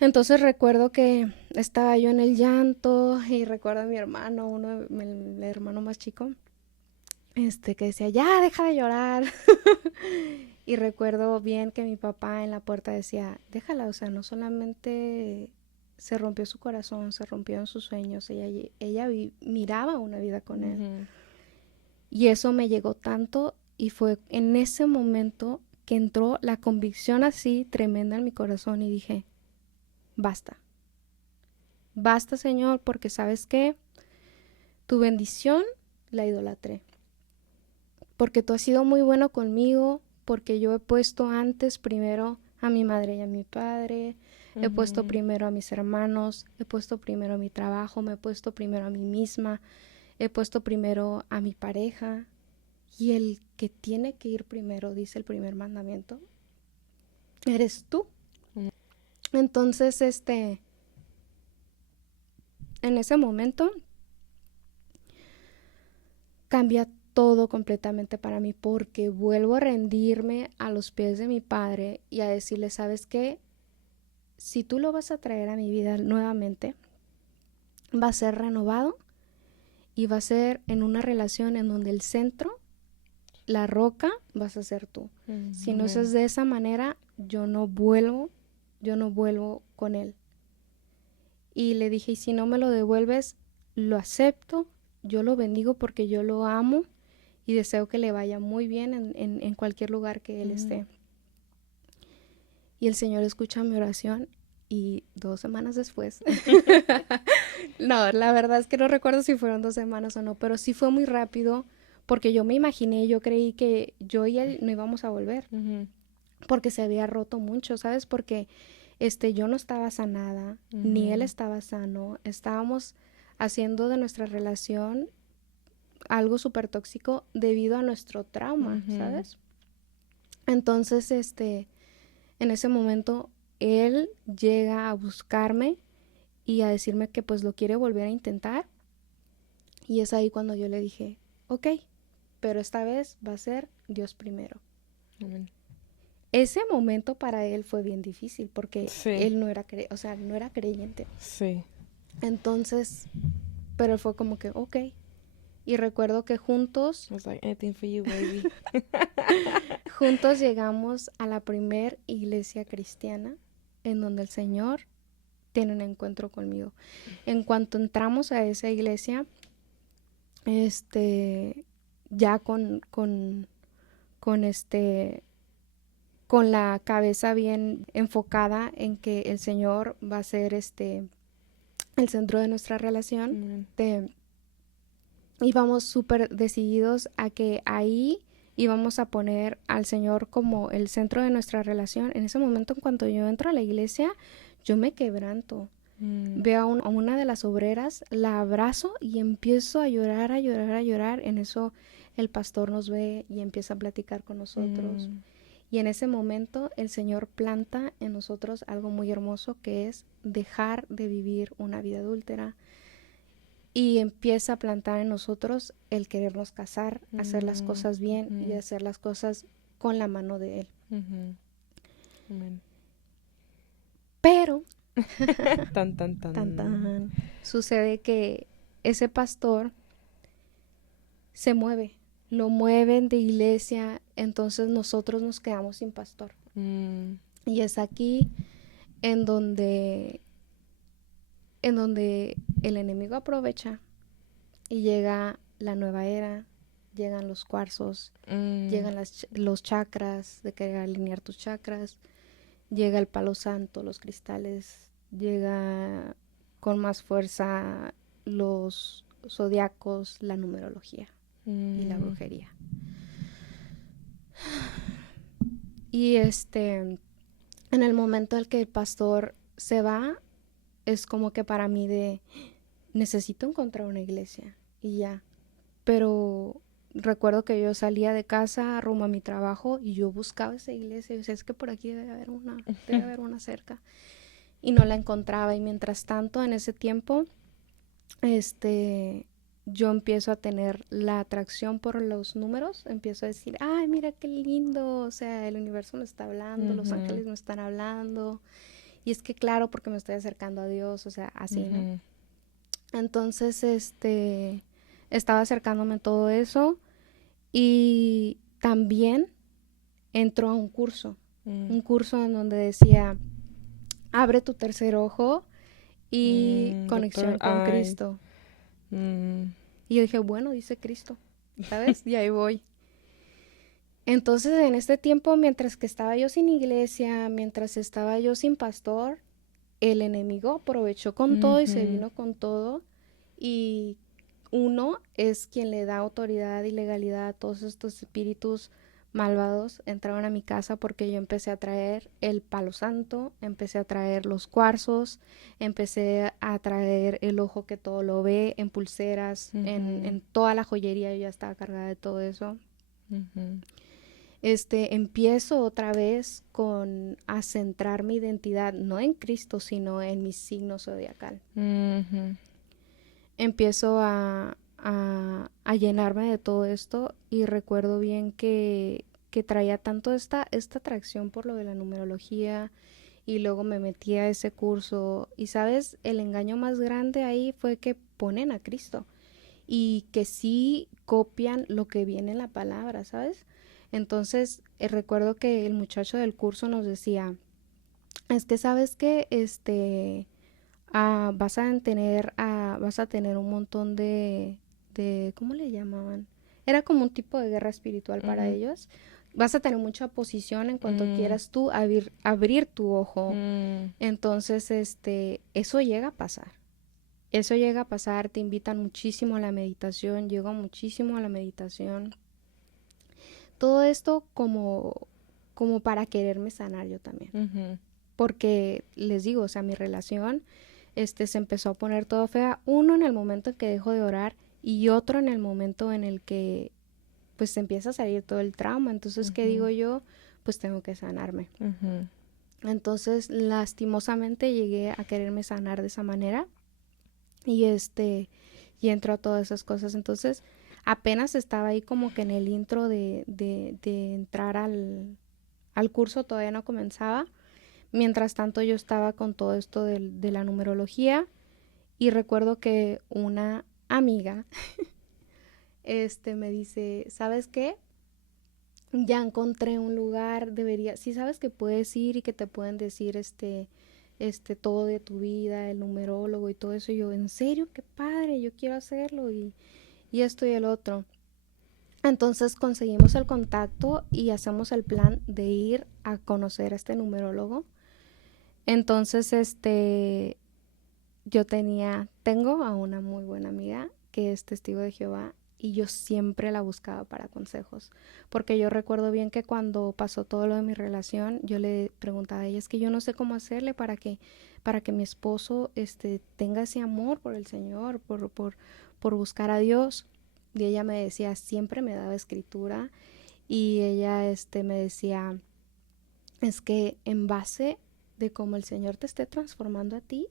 Entonces recuerdo que estaba yo en el llanto y recuerdo a mi hermano, el hermano más chico, que decía, ya, deja de llorar. Y recuerdo bien que mi papá en la puerta decía, déjala, o sea, no solamente se rompió su corazón, se rompió en sus sueños, ella miraba una vida con él. Ujú. Y eso me llegó tanto y fue en ese momento que entró la convicción así tremenda en mi corazón y dije, basta, basta, Señor, porque ¿sabes qué? Tu bendición la idolatré. Porque tú has sido muy bueno conmigo, porque yo he puesto antes primero a mi madre y a mi padre, he puesto Ujú. primero a mis hermanos, he puesto primero mi trabajo, me he puesto primero a mí misma, he puesto primero a mi pareja. Y el que tiene que ir primero, dice el primer mandamiento, eres tú. Mm. Entonces, en ese momento cambia todo completamente para mí porque vuelvo a rendirme a los pies de mi padre y a decirle, ¿sabes qué? Si tú lo vas a traer a mi vida nuevamente, va a ser renovado y va a ser en una relación en donde el centro, la roca, vas a ser tú. Si no Amén. es de esa manera, yo no vuelvo con él. Y le dije, y si no me lo devuelves, lo acepto, yo lo bendigo porque yo lo amo y deseo que le vaya muy bien en cualquier lugar que él esté. Y el Señor escucha mi oración y 2 semanas después, no, la verdad es que no recuerdo si fueron 2 semanas o no, pero sí fue muy rápido porque yo me imaginé, yo creí que yo y él no íbamos a volver Ujú. porque se había roto mucho, ¿sabes? Porque yo no estaba sanada, ni él Ujú. estaba sano, estábamos haciendo de nuestra relación algo súper tóxico debido a nuestro trauma, Ujú. ¿sabes? Entonces, en ese momento, él llega a buscarme y a decirme que pues lo quiere volver a intentar. Y es ahí cuando yo le dije, ok, pero esta vez va a ser Dios primero. Amén. Ese momento para él fue bien difícil porque Sí, él no era, o sea, no era creyente. sí. Entonces, pero fue como que, ok. Y recuerdo que I was like, anything for you, baby. juntos llegamos a la primer iglesia cristiana en donde el Señor tiene un encuentro conmigo. En cuanto entramos a esa iglesia, ya con con la cabeza bien enfocada en que el Señor va a ser el centro de nuestra relación. Amén. Íbamos súper decididos a que ahí íbamos a poner al Señor como el centro de nuestra relación. En ese momento, en cuanto yo entro a la iglesia, yo me quebranto. Veo a una de las obreras, la abrazo y empiezo a llorar, a llorar, a llorar. En eso el pastor nos ve y empieza a platicar con nosotros. Y en ese momento el Señor planta en nosotros algo muy hermoso que es dejar de vivir una vida adúltera. Y empieza a plantar en nosotros el querernos casar, hacer las cosas bien y hacer las cosas con la mano de Él. Amén. Pero, Tan, tan, tan. tan, tan, sucede que ese pastor se mueve, lo mueven de iglesia, entonces nosotros nos quedamos sin pastor. Y es aquí en donde el enemigo aprovecha y llega la nueva era, llegan los cuarzos, llegan los chakras, de querer alinear tus chakras, llega el palo santo, los cristales, llega con más fuerza los zodiacos, la numerología y la brujería. Y en el momento en que el pastor se va, es como que para mí necesito encontrar una iglesia y ya. Pero recuerdo que yo salía de casa rumbo a mi trabajo y yo buscaba esa iglesia. Y decía, es que por aquí debe haber una cerca. Y no la encontraba. Y mientras tanto, en ese tiempo, yo empiezo a tener la atracción por los números. Empiezo a decir, ay, mira qué lindo. O sea, el universo me está hablando, los ángeles me están hablando. Y es que claro, porque me estoy acercando a Dios, o sea, así, ¿no? Entonces, estaba acercándome a todo eso y también entró a un curso en donde decía, abre tu tercer ojo y conexión con Cristo. Y yo dije, bueno, dice Cristo, ¿sabes? Y ahí voy. Entonces, en este tiempo, mientras que estaba yo sin iglesia, mientras estaba yo sin pastor, el enemigo aprovechó con todo y se vino con todo. Y uno es quien le da autoridad y legalidad a todos estos espíritus malvados. Entraron a mi casa porque yo empecé a traer el palo santo, empecé a traer los cuarzos, empecé a traer el ojo que todo lo ve, en pulseras, en toda la joyería. Yo ya estaba cargada de todo eso. Empiezo otra vez a centrar mi identidad, no en Cristo, sino en mi signo zodiacal. Empiezo a llenarme de todo esto y recuerdo bien que traía tanto esta atracción por lo de la numerología y luego me metí a ese curso y, ¿sabes? El engaño más grande ahí fue que ponen a Cristo y que sí copian lo que viene en la palabra, ¿sabes? Entonces, recuerdo que el muchacho del curso nos decía, es que sabes que vas a tener un montón de ¿cómo le llamaban? Era como un tipo de guerra espiritual para ellos. Vas a tener mucha oposición en cuanto quieras tú abrir tu ojo. Entonces, eso llega a pasar. Eso llega a pasar, te invitan muchísimo a la meditación, llego muchísimo a la meditación. Todo esto como para quererme sanar yo también. Porque les digo, o sea, mi relación se empezó a poner todo fea. Uno en el momento en que dejo de orar y otro en el momento en el que pues empieza a salir todo el trauma. Entonces, ¿qué digo yo? Pues tengo que sanarme. Entonces, lastimosamente llegué a quererme sanar de esa manera y y entro a todas esas cosas. Entonces, apenas estaba ahí como que en el intro de entrar al curso, todavía no comenzaba. Mientras tanto yo estaba con todo esto de la numerología y recuerdo que una amiga me dice, ¿sabes qué? Ya encontré un lugar, sí sabes que puedes ir y que te pueden decir todo de tu vida, el numerólogo y todo eso. Y yo, ¿en serio? Qué padre, yo quiero hacerlo y esto y el otro. Entonces conseguimos el contacto y hacemos el plan de ir a conocer a este numerólogo. Entonces, tengo a una muy buena amiga que es testigo de Jehová y yo siempre la buscaba para consejos, porque yo recuerdo bien que cuando pasó todo lo de mi relación, yo le preguntaba a ella, es que yo no sé cómo hacerle para que mi esposo tenga ese amor por el Señor, por buscar a Dios. Y ella me decía, siempre me daba escritura y ella me decía, es que en base de cómo el Señor te esté transformando a ti,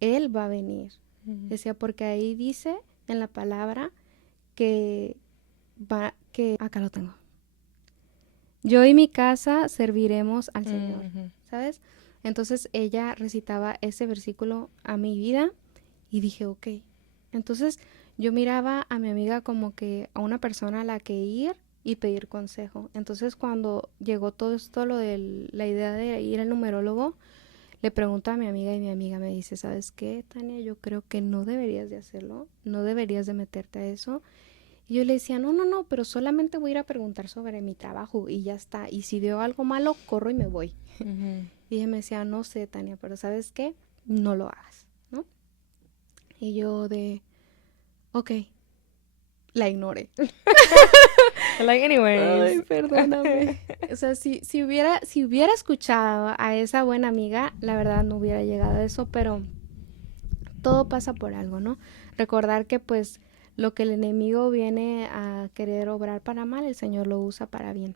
Él va a venir. Decía, porque ahí dice en la palabra que acá lo tengo. Yo y mi casa serviremos al Señor, ¿sabes? Entonces ella recitaba ese versículo a mi vida y dije, ok. Entonces yo miraba a mi amiga como que a una persona a la que ir y pedir consejo. Entonces cuando llegó todo esto, lo de la idea de ir al numerólogo, le pregunto a mi amiga y mi amiga me dice, ¿sabes qué, Tania? Yo creo que no deberías de hacerlo, no deberías de meterte a eso. Y yo le decía, no, pero solamente voy a ir a preguntar sobre mi trabajo y ya está. Y si veo algo malo, corro y me voy. Y ella me decía, no sé, Tania, pero ¿sabes qué? No lo hagas, ¿no? Y yo ok, la ignoré. Like anyways. Ay, perdóname. O sea, si hubiera escuchado a esa buena amiga, la verdad no hubiera llegado a eso, pero todo pasa por algo, ¿no? Recordar que pues lo que el enemigo viene a querer obrar para mal, el Señor lo usa para bien.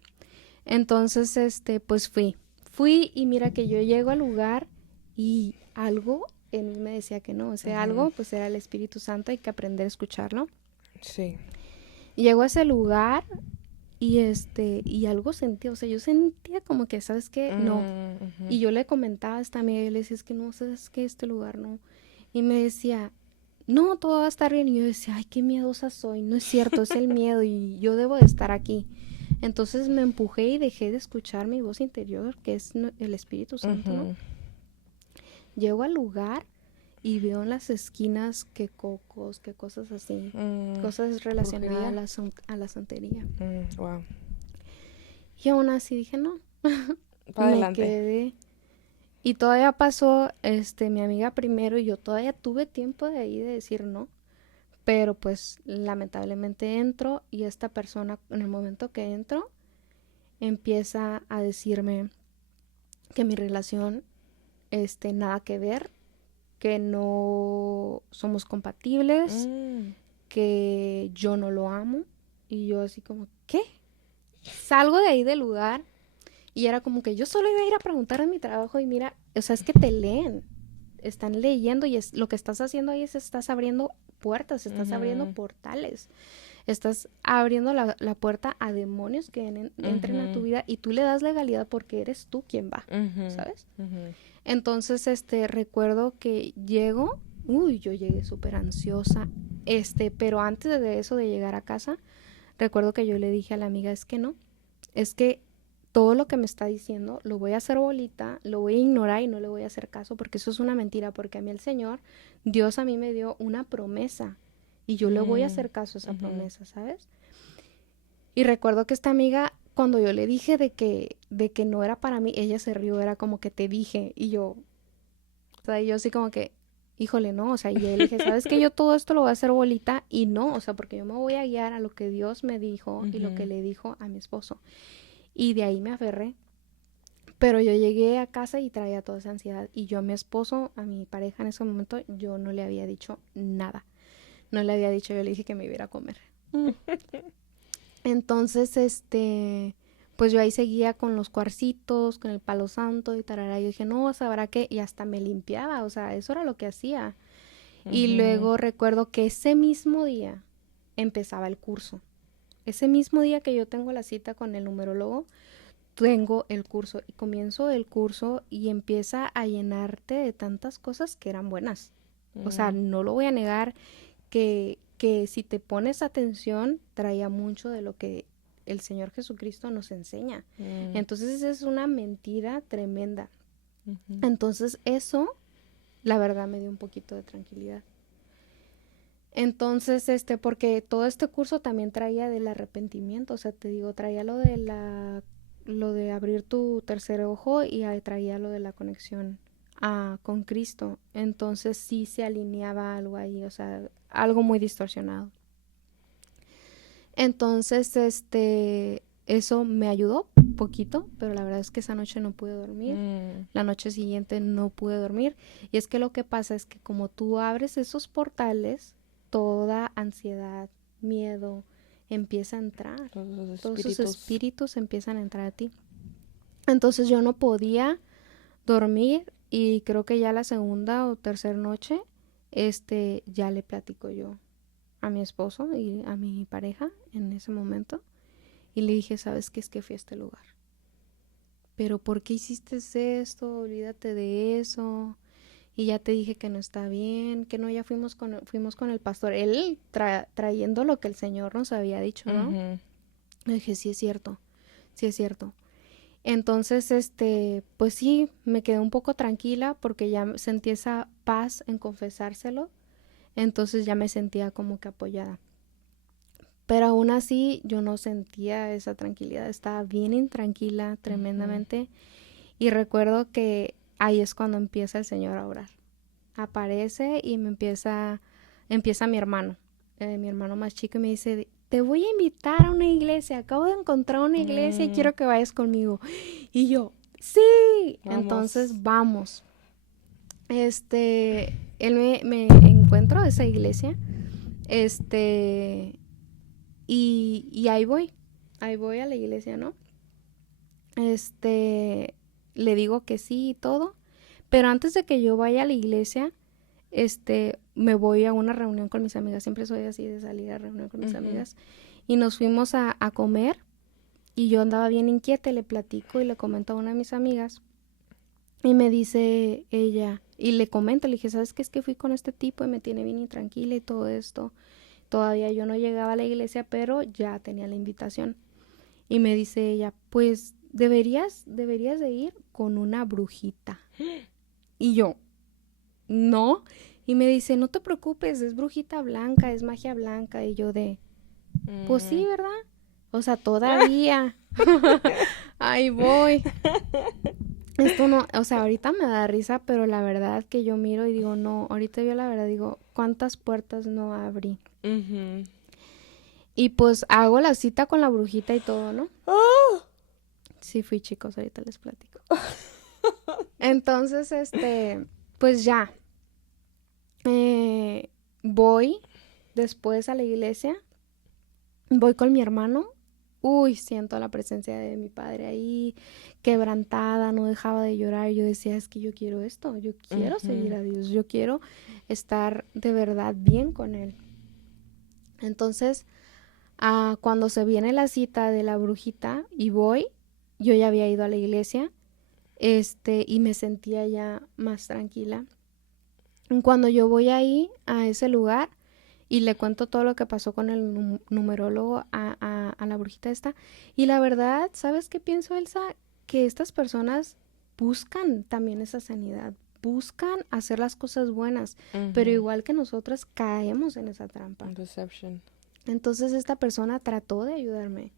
Entonces, pues fui y mira que yo llego al lugar y algo en mí me decía que no, o sea, algo pues era el Espíritu Santo, hay que aprender a escucharlo. Sí. Llego a ese lugar y y algo sentí, o sea, yo sentía como que, ¿sabes qué? No. Y yo le comentaba a esta amiga y le decía, es que no, ¿sabes qué? Este lugar no. Y me decía, no, todo va a estar bien. Y yo decía, ay, qué miedosa soy, no es cierto, es el miedo y yo debo de estar aquí. Entonces me empujé y dejé de escuchar mi voz interior, que es el Espíritu Santo, ¿no? Llego al lugar y veo en las esquinas que cocos, que cosas así, cosas relacionadas a la santería. Wow. Y aún así dije, no, Para me adelante. quedé. Y todavía pasó, mi amiga primero y yo todavía tuve tiempo de ahí de decir no. Pero pues lamentablemente entro y esta persona en el momento que entro empieza a decirme que mi relación nada que ver, que no somos compatibles, que yo no lo amo. Y yo así como, ¿qué? Salgo de ahí del lugar y era como que yo solo iba a ir a preguntar en mi trabajo y mira, o sea, es que te leen, están leyendo y lo que estás haciendo ahí es estás abriendo puertas, estás abriendo portales, estás abriendo la puerta a demonios que entren a tu vida y tú le das legalidad porque eres tú quien va, ¿sabes? Entonces, recuerdo que llego, yo llegué súper ansiosa, pero antes de eso de llegar a casa, recuerdo que yo le dije a la amiga, es que no, es que todo lo que me está diciendo lo voy a hacer bolita, lo voy a ignorar y no le voy a hacer caso porque eso es una mentira, porque a mí el Señor, Dios a mí me dio una promesa y yo le voy a hacer caso a esa promesa, ¿sabes? Y recuerdo que esta amiga, cuando yo le dije de que no era para mí, ella se rió, era como que te dije, y yo, o sea, yo así como que, híjole, no, o sea, y yo le dije, ¿sabes qué? Yo todo esto lo voy a hacer bolita y no, o sea, porque yo me voy a guiar a lo que Dios me dijo y lo que le dijo a mi esposo. Y de ahí me aferré. Pero yo llegué a casa y traía toda esa ansiedad. Y yo a mi esposo, a mi pareja en ese momento, yo no le había dicho nada. No le había dicho, yo le dije que me iba a ir a comer. Entonces, pues yo ahí seguía con los cuarcitos, con el palo santo y tarara. Yo dije, no, ¿sabrá qué? Y hasta me limpiaba, o sea, eso era lo que hacía. Y luego recuerdo que ese mismo día empezaba el curso. Ese mismo día que yo tengo la cita con el numerólogo, tengo el curso y comienzo el curso y empieza a llenarte de tantas cosas que eran buenas. O sea, no lo voy a negar que si te pones atención, traía mucho de lo que el Señor Jesucristo nos enseña. Entonces es una mentira tremenda. Entonces eso, la verdad, me dio un poquito de tranquilidad. Entonces, porque todo este curso también traía del arrepentimiento, o sea, te digo, traía lo de abrir tu tercer ojo y traía lo de la conexión con Cristo. Entonces sí se alineaba algo ahí, o sea, algo muy distorsionado. Entonces, eso me ayudó poquito, pero la verdad es que esa noche no pude dormir. La noche siguiente no pude dormir. Y es que lo que pasa es que como tú abres esos portales, toda ansiedad, miedo, empieza a entrar. Todos esos espíritus empiezan a entrar a ti. Entonces yo no podía dormir y creo que ya la segunda o tercera noche, ya le platico yo a mi esposo y a mi pareja en ese momento y le dije, ¿sabes qué? Es que fui a este lugar. Pero ¿por qué hiciste esto? Olvídate de eso. Y ya te dije que no está bien, que no, ya fuimos con el pastor, él trayendo lo que el Señor nos había dicho, ¿no? Le dije, sí es cierto, sí es cierto. Entonces, pues sí, me quedé un poco tranquila porque ya sentí esa paz en confesárselo, entonces ya me sentía como que apoyada. Pero aún así yo no sentía esa tranquilidad, estaba bien intranquila tremendamente y recuerdo que ahí es cuando empieza el Señor a orar. Aparece y empieza mi hermano más chico y me dice, te voy a invitar a una iglesia, acabo de encontrar una iglesia y quiero que vayas conmigo. Y yo, sí, vamos. Entonces vamos. él me encuentro a esa iglesia, y ahí voy a la iglesia, ¿no? Le digo que sí y todo, pero antes de que yo vaya a la iglesia, me voy a una reunión con mis amigas, siempre soy así de salir a reunión con mis amigas, y nos fuimos a comer, y yo andaba bien inquieta, y le platico y le comento a una de mis amigas, y me dice ella, y le comento, le dije, ¿sabes qué? Es que fui con este tipo y me tiene bien intranquila y todo esto. Todavía yo no llegaba a la iglesia, pero ya tenía la invitación. Y me dice ella, pues deberías de ir con una brujita. Y yo, no. Y me dice, no te preocupes, es brujita blanca, es magia blanca. Y yo pues sí, ¿verdad? O sea, todavía. Ahí voy. Esto no, o sea, ahorita me da risa, pero la verdad que yo miro y digo, no, ahorita yo la verdad digo, ¿cuántas puertas no abrí? Y pues hago la cita con la brujita y todo, ¿no? Sí fui, chicos, ahorita les platico. Entonces, pues ya, voy después a la iglesia, voy con mi hermano. Uy, siento la presencia de mi padre ahí, quebrantada, no dejaba de llorar. Yo decía, es que yo quiero esto, yo quiero seguir a Dios, yo quiero estar de verdad bien con Él. Entonces, cuando se viene la cita de la brujita y voy, yo ya había ido a la iglesia, y me sentía ya más tranquila. Cuando yo voy ahí, a ese lugar, y le cuento todo lo que pasó con el numerólogo a la brujita esta. Y la verdad, ¿sabes qué pienso, Elsa? Que estas personas buscan también esa sanidad, buscan hacer las cosas buenas, pero igual que nosotras caemos en esa trampa. Deception. Entonces esta persona trató de ayudarme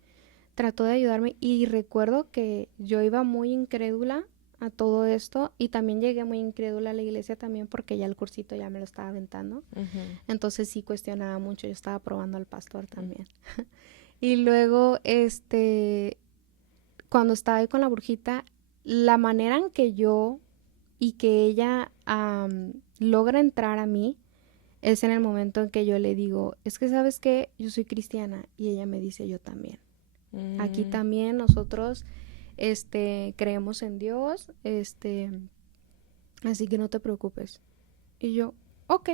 y recuerdo que yo iba muy incrédula a todo esto y también llegué muy incrédula a la iglesia también porque ya el cursito ya me lo estaba aventando. Entonces sí cuestionaba mucho, yo estaba probando al pastor también. Y luego, cuando estaba ahí con la brujita, la manera en que yo y que ella logra entrar a mí es en el momento en que yo le digo, es que sabes que yo soy cristiana, y ella me dice, yo también. Aquí también nosotros creemos en Dios, así que no te preocupes. Y yo, ok,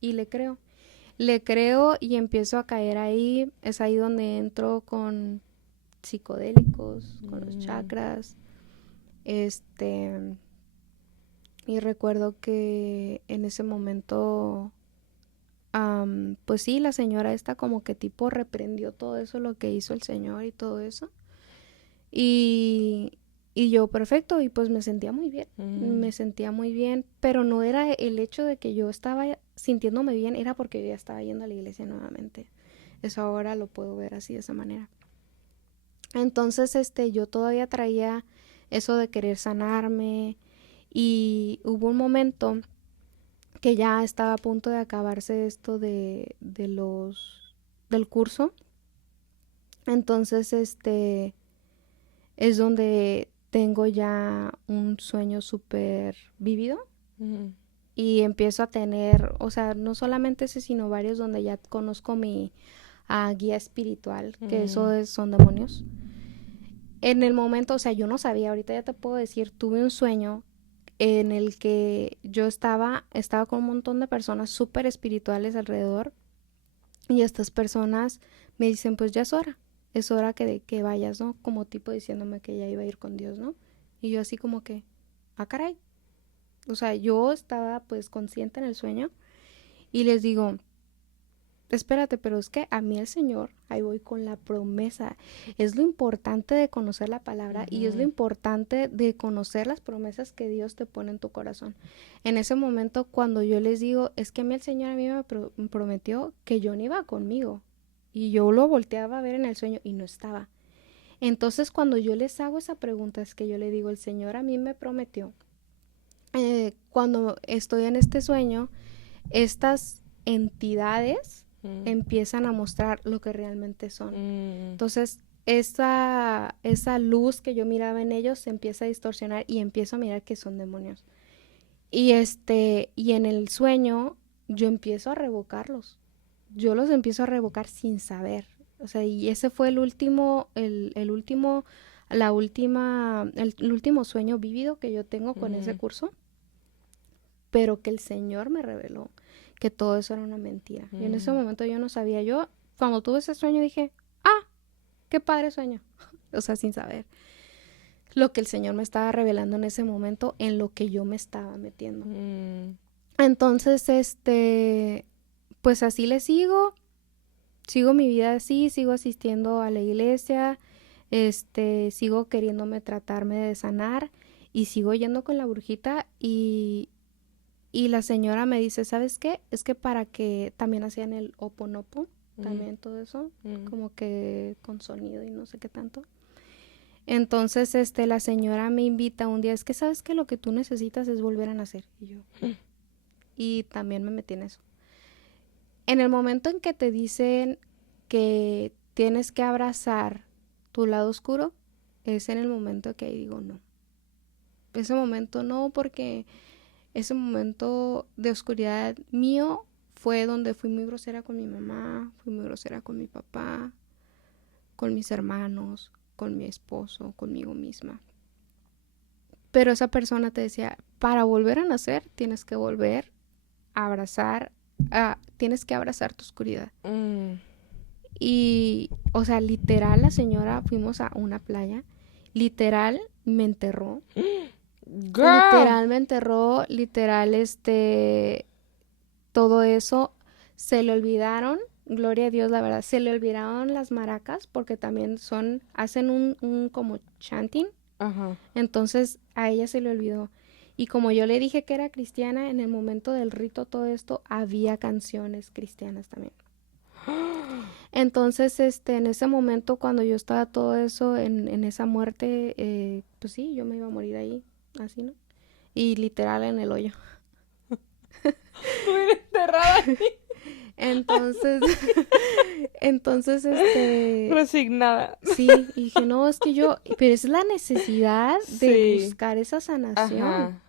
y le creo y empiezo a caer ahí. Es ahí donde entro con psicodélicos, con los chakras, y recuerdo que en ese momento, pues sí, la señora esta como que tipo reprendió todo eso, lo que hizo el señor y todo eso. Y yo, perfecto, y pues me sentía muy bien, pero no era el hecho de que yo estaba sintiéndome bien, era porque yo ya estaba yendo a la iglesia nuevamente. Eso ahora lo puedo ver así, de esa manera. Entonces, yo todavía traía eso de querer sanarme, y hubo un momento que ya estaba a punto de acabarse esto del curso. Entonces, es donde tengo ya un sueño súper vívido, y empiezo a tener, o sea, no solamente ese, sino varios donde ya conozco mi guía espiritual, que son demonios. En el momento, o sea, yo no sabía, ahorita ya te puedo decir, tuve un sueño en el que yo estaba con un montón de personas súper espirituales alrededor, y estas personas me dicen, pues ya es hora que vayas, ¿no? Como tipo diciéndome que ya iba a ir con Dios, ¿no? Y yo así como que, caray. O sea, yo estaba pues consciente en el sueño, y les digo, espérate, pero es que a mí el Señor, ahí voy con la promesa. Es lo importante de conocer la palabra, y es lo importante de conocer las promesas que Dios te pone en tu corazón. En ese momento, cuando yo les digo, es que a mí el Señor a mí me prometió que yo no iba conmigo, y yo lo volteaba a ver en el sueño y no estaba. Entonces, cuando yo les hago esa pregunta, es que yo le digo, el Señor a mí me prometió, cuando estoy en este sueño, estas entidades empiezan a mostrar lo que realmente son. Entonces, esa luz que yo miraba en ellos se empieza a distorsionar y empiezo a mirar que son demonios. y en el sueño yo empiezo a revocarlos. Yo los empiezo a revocar sin saber. O sea, y ese fue el último, el último sueño vívido que yo tengo con ese curso, pero que el Señor me reveló que todo eso era una mentira. Y en ese momento yo no sabía. Yo, cuando tuve ese sueño, dije, ah, qué padre sueño. O sea, sin saber lo que el Señor me estaba revelando en ese momento, en lo que yo me estaba metiendo. Entonces, pues así le sigo mi vida así, sigo asistiendo a la iglesia, sigo queriéndome tratarme de sanar y sigo yendo con la brujita y la señora me dice, ¿sabes qué? Es que para que también hacían el oponopo, también todo eso, como que con sonido y no sé qué tanto. Entonces, la señora me invita un día, es que sabes que lo que tú necesitas es volver a nacer. Y yo, y también me metí en eso. En el momento en que te dicen que tienes que abrazar tu lado oscuro, es en el momento que digo no. Ese momento no, porque ese momento de oscuridad mío fue donde fui muy grosera con mi mamá, fui muy grosera con mi papá, con mis hermanos, con mi esposo, conmigo misma. Pero esa persona te decía, para volver a nacer tienes que volver a abrazar, tienes que abrazar tu oscuridad. Y, o sea, literal, la señora, fuimos a una playa, literal, me enterró. Girl. Literal, me enterró, literal, todo eso, se le olvidaron, gloria a Dios, la verdad, se le olvidaron las maracas, porque también hacen un como chanting. Ajá. Entonces, a ella se le olvidó. Y como yo le dije que era cristiana, en el momento del rito, todo esto, había canciones cristianas también. Entonces, en ese momento, cuando yo estaba todo eso, en esa muerte, pues sí, yo me iba a morir ahí, así, ¿no? Y literal en el hoyo. Muy enterrada ahí. Entonces, resignada. sí, y dije, no, es que pero es la necesidad de buscar esa sanación. Ajá.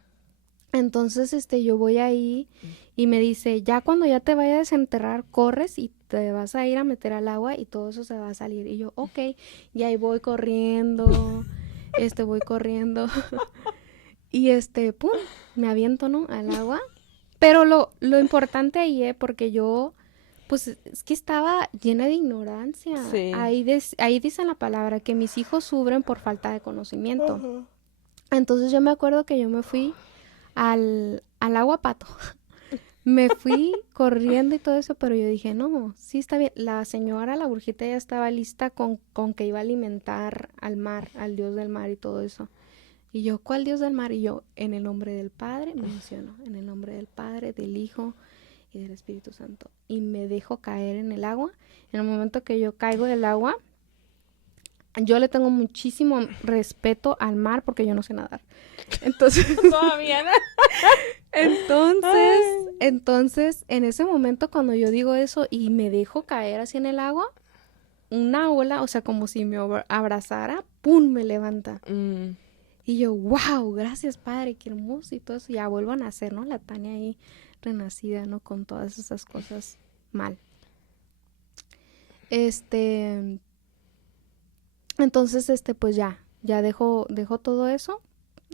Entonces, yo voy ahí y me dice, ya cuando ya te vaya a desenterrar, corres y te vas a ir a meter al agua y todo eso se va a salir. Y yo, ok, y ahí voy corriendo, voy corriendo. Y pum, me aviento, ¿no? Al agua. Pero lo importante ahí, porque yo, pues, es que estaba llena de ignorancia. Sí. Ahí dice la palabra que mis hijos sufren por falta de conocimiento. Entonces yo me acuerdo que yo me fui al agua pato. Me fui corriendo y todo eso, pero yo dije, no, sí está bien. La señora, la brujita, ya estaba lista con que iba a alimentar al mar, al dios del mar y todo eso. Y yo, ¿cuál dios del mar? Y yo, en el nombre del Padre, me menciono, en el nombre del Padre, del Hijo y del Espíritu Santo. Y me dejo caer en el agua. En el momento que yo caigo del agua, yo le tengo muchísimo respeto al mar porque yo no sé nadar. Entonces, todavía no. Entonces, en ese momento cuando yo digo eso y me dejo caer así en el agua, una ola, o sea, como si me abrazara, ¡pum!, me levanta. Y yo, wow, gracias, Padre, qué hermoso y todo eso. Ya vuelvo a nacer, ¿no? La Tania ahí renacida, ¿no? Con todas esas cosas mal. Entonces, pues ya dejo todo eso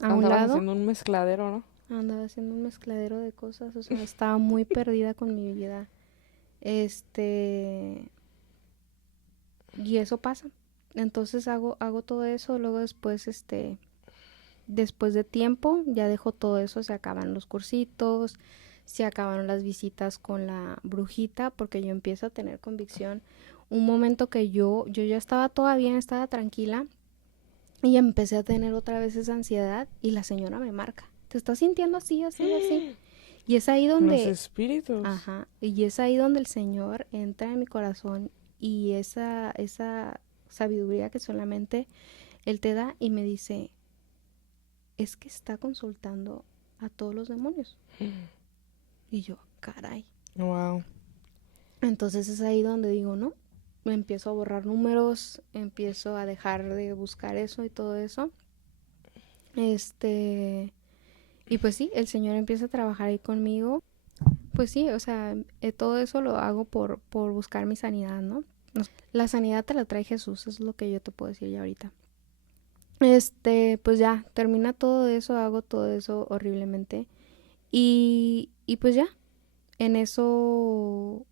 a un lado. Haciendo un mezcladero, ¿no? Andaba haciendo un mezcladero de cosas, o sea, estaba muy perdida con mi vida. Y eso pasa. Entonces hago todo eso, luego después, después de tiempo, ya dejo todo eso, se acaban los cursitos, se acabaron las visitas con la brujita, porque yo empiezo a tener convicción. Un momento que yo ya estaba toda bien, estaba tranquila, y empecé a tener otra vez esa ansiedad, y la señora me marca, ¿te estás sintiendo así, así, así? Y es ahí donde... Los espíritus. Ajá, y es ahí donde el Señor entra en mi corazón, y esa sabiduría que solamente Él te da, y me dice, es que está consultando a todos los demonios. Y yo, caray. Wow. Entonces es ahí donde digo, no, me empiezo a borrar números, empiezo y Y pues sí, el Señor empieza a trabajar ahí conmigo. Pues sí, o sea, todo eso lo hago por buscar mi sanidad, ¿no? La sanidad te la trae Jesús, eso es lo que yo te puedo decir ya ahorita. Pues ya, termina todo eso, hago todo eso horriblemente. Y pues ya, en eso,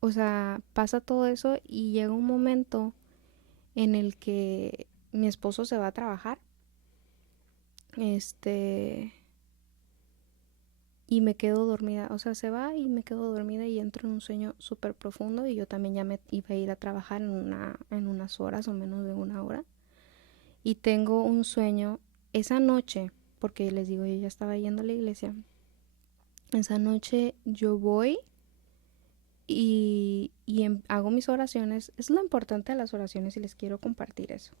o sea, pasa todo eso y llega un momento en el que mi esposo se va a trabajar. Y me quedo dormida, o sea, se va y me quedo dormida y entro en un sueño súper profundo y yo también ya me iba a ir a trabajar en unas horas o menos de una hora. Y tengo un sueño esa noche, porque les digo, yo ya estaba yendo a la iglesia. Esa noche yo voy hago mis oraciones. Es lo importante de las oraciones y les quiero compartir eso.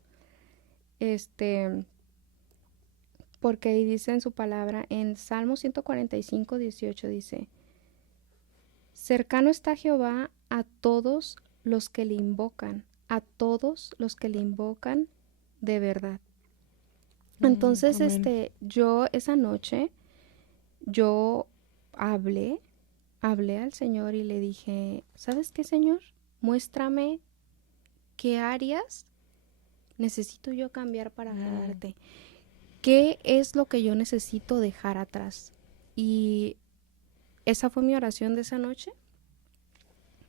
Porque ahí dice en su palabra, en Salmo 145, 18 dice, cercano está Jehová a todos los que le invocan, a todos los que le invocan de verdad. Entonces, Amén. yo esa noche, yo hablé al Señor y le dije, ¿sabes qué, Señor? Muéstrame qué áreas necesito yo cambiar para agradarte. ¿Qué es lo que yo necesito dejar atrás? Y esa fue mi oración de esa noche.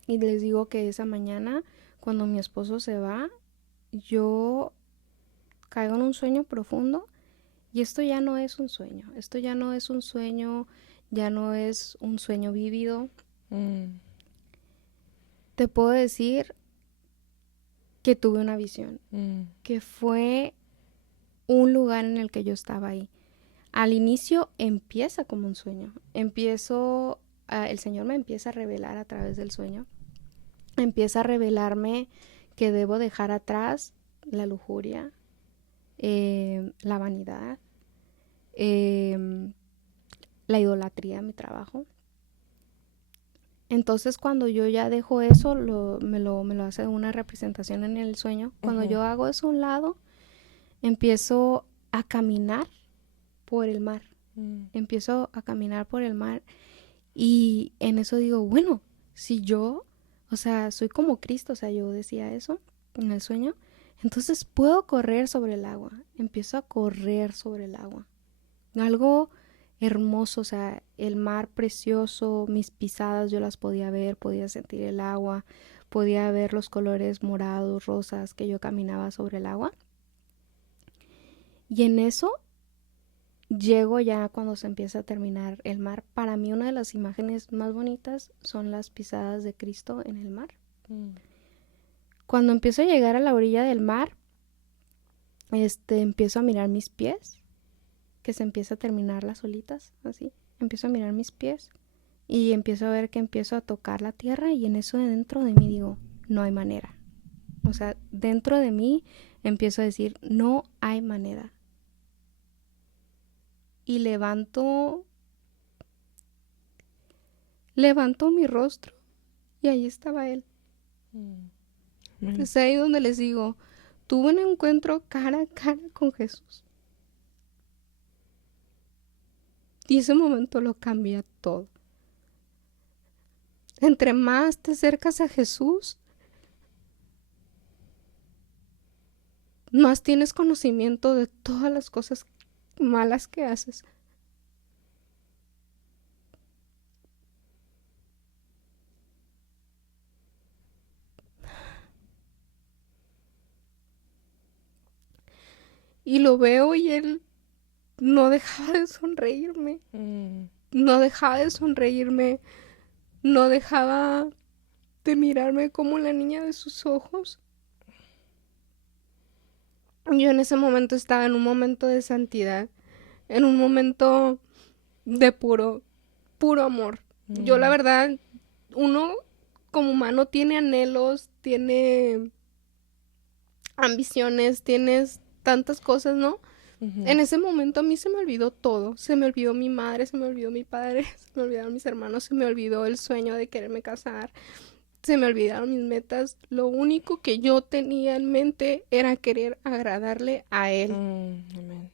Y les digo que esa mañana, cuando mi esposo se va, yo caigo en un sueño profundo. Y esto ya no es un sueño. Esto ya no es un sueño, ya no es un sueño vívido. Te puedo decir que tuve una visión, que fue un lugar en el que yo estaba ahí. Al inicio empieza como un sueño. El Señor me empieza a revelar a través del sueño. Empieza a revelarme que debo dejar atrás la lujuria, la vanidad, la idolatría en mi trabajo. Entonces cuando yo ya dejo eso, me lo hace una representación en el sueño. Cuando yo hago eso a un lado, empiezo a caminar por el mar. Empiezo a caminar por el mar y en eso digo, bueno, si yo, o sea, soy como Cristo, o sea, yo decía eso en el sueño, entonces puedo correr sobre el agua. Empiezo a correr sobre el agua. Algo hermoso, o sea, el mar precioso, mis pisadas yo las podía ver, podía sentir el agua, podía ver los colores morados, rosas que yo caminaba sobre el agua. Y en eso llego ya cuando se empieza a terminar el mar. Para mí una de las imágenes más bonitas son las pisadas de Cristo en el mar. Cuando empiezo a llegar a la orilla del mar, empiezo a mirar mis pies, que se empieza a terminar las olitas, así. Empiezo a mirar mis pies y empiezo a ver que empiezo a tocar la tierra y en eso dentro de mí digo, no hay manera. O sea, dentro de mí empiezo a decir, no hay manera. Y levanto mi rostro y ahí estaba él. Es ahí donde les digo, tuve un encuentro cara a cara con Jesús. Y ese momento lo cambia todo. Entre más te acercas a Jesús, más tienes conocimiento de todas las cosas malas que haces. Y lo veo y él no dejaba de sonreírme. No dejaba de sonreírme. No dejaba de mirarme como la niña de sus ojos. Yo en ese momento estaba en un momento de santidad. En un momento de puro amor. Yo la verdad, uno como humano tiene anhelos, tiene ambiciones, tienes tantas cosas, ¿no? En ese momento a mí se me olvidó todo. Se me olvidó mi madre, se me olvidó mi padre, se me olvidaron mis hermanos, se me olvidó el sueño de quererme casar, se me olvidaron mis metas. Lo único que yo tenía en mente era querer agradarle a él. Amén.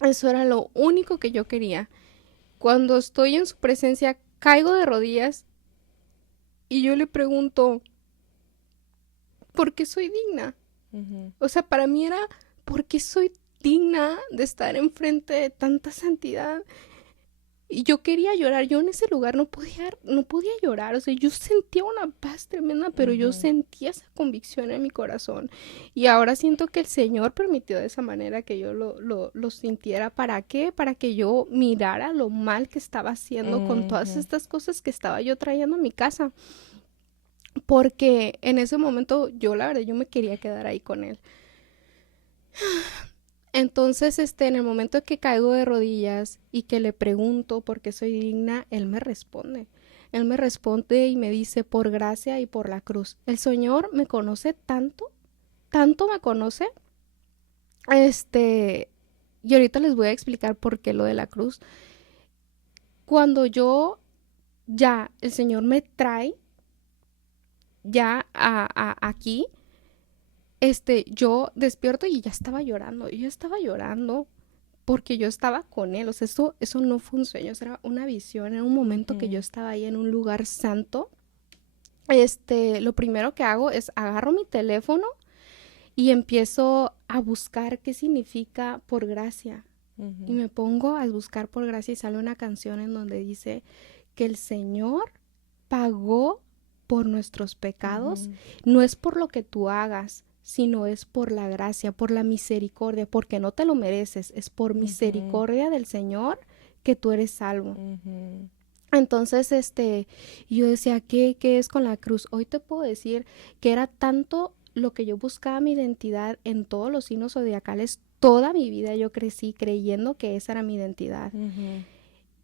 Eso era lo único que yo quería. Cuando estoy en su presencia, caigo de rodillas y yo le pregunto, ¿por qué soy digna? Ujú, O sea, para mí era, ¿por qué soy digna de estar enfrente de tanta santidad? Y yo quería llorar, yo en ese lugar no podía llorar, o sea, yo sentía una paz tremenda, pero yo ujú, sentía esa convicción en mi corazón. Y ahora siento que el Señor permitió de esa manera que yo lo sintiera. ¿Para qué? Para que yo mirara lo mal que estaba haciendo con todas ujú. estas cosas que estaba yo trayendo a mi casa. Porque en ese momento yo, la verdad, yo me quería quedar ahí con él. Entonces, en el momento que caigo de rodillas y que le pregunto por qué soy digna, él me responde. Él me responde y me dice, por gracia y por la cruz. El Señor me conoce tanto, tanto me conoce. Este, y ahorita les voy a explicar por qué lo de la cruz. Cuando yo ya, el Señor me trae ya aquí, yo despierto y ya estaba llorando. Yo ya estaba llorando porque yo estaba con él, o sea, eso no fue un sueño, eso era una visión, era un momento que yo Ujú, estaba ahí en un lugar santo. Lo primero que hago es agarro mi teléfono y empiezo a buscar qué significa por gracia. Y ujú, me pongo a buscar por gracia y sale una canción en donde dice que el Señor pagó por nuestros pecados, ujú, no es por lo que tú hagas, sino es por la gracia, por la misericordia, porque no te lo mereces, es por ujú, misericordia del Señor que tú eres salvo. ujú, Entonces, yo decía, ¿qué es con la cruz? Hoy te puedo decir que era tanto lo que yo buscaba mi identidad en todos los signos zodiacales. Toda mi vida yo crecí creyendo que esa era mi identidad. ujú,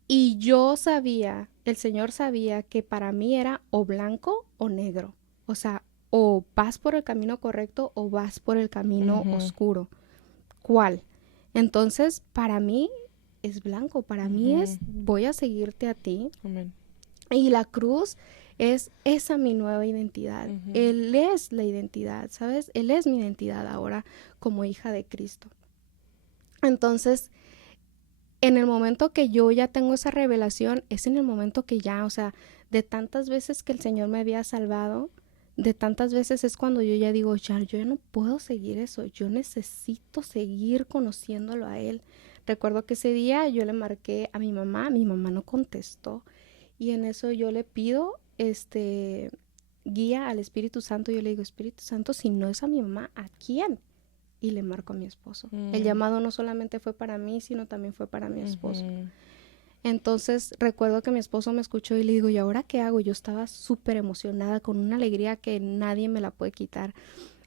Y yo sabía, el Señor sabía que para mí era o blanco o negro. O sea, o vas por el camino correcto o vas por el camino ujú, oscuro. ¿Cuál? Entonces, para mí es blanco, para mí ujú. es voy a seguirte a ti. Amén. Y la cruz es esa mi nueva identidad. Ujú, Él es la identidad, ¿sabes? Él es mi identidad ahora como hija de Cristo. Entonces, en el momento que yo ya tengo esa revelación, es en el momento que ya, o sea, de tantas veces que el Señor me había salvado, de tantas veces es cuando yo ya digo, ya, yo ya no puedo seguir eso, yo necesito seguir conociéndolo a Él. Recuerdo que ese día yo le marqué a mi mamá no contestó, y en eso yo le pido, guía al Espíritu Santo, yo le digo, Espíritu Santo, si no es a mi mamá, ¿a quién? Y le marco a mi esposo. El mm, llamado no solamente fue para mí, sino también fue para mi esposo. ujú, Entonces recuerdo que mi esposo me escuchó y le digo, ¿y ahora qué hago? Yo estaba súper emocionada, con una alegría que nadie me la puede quitar.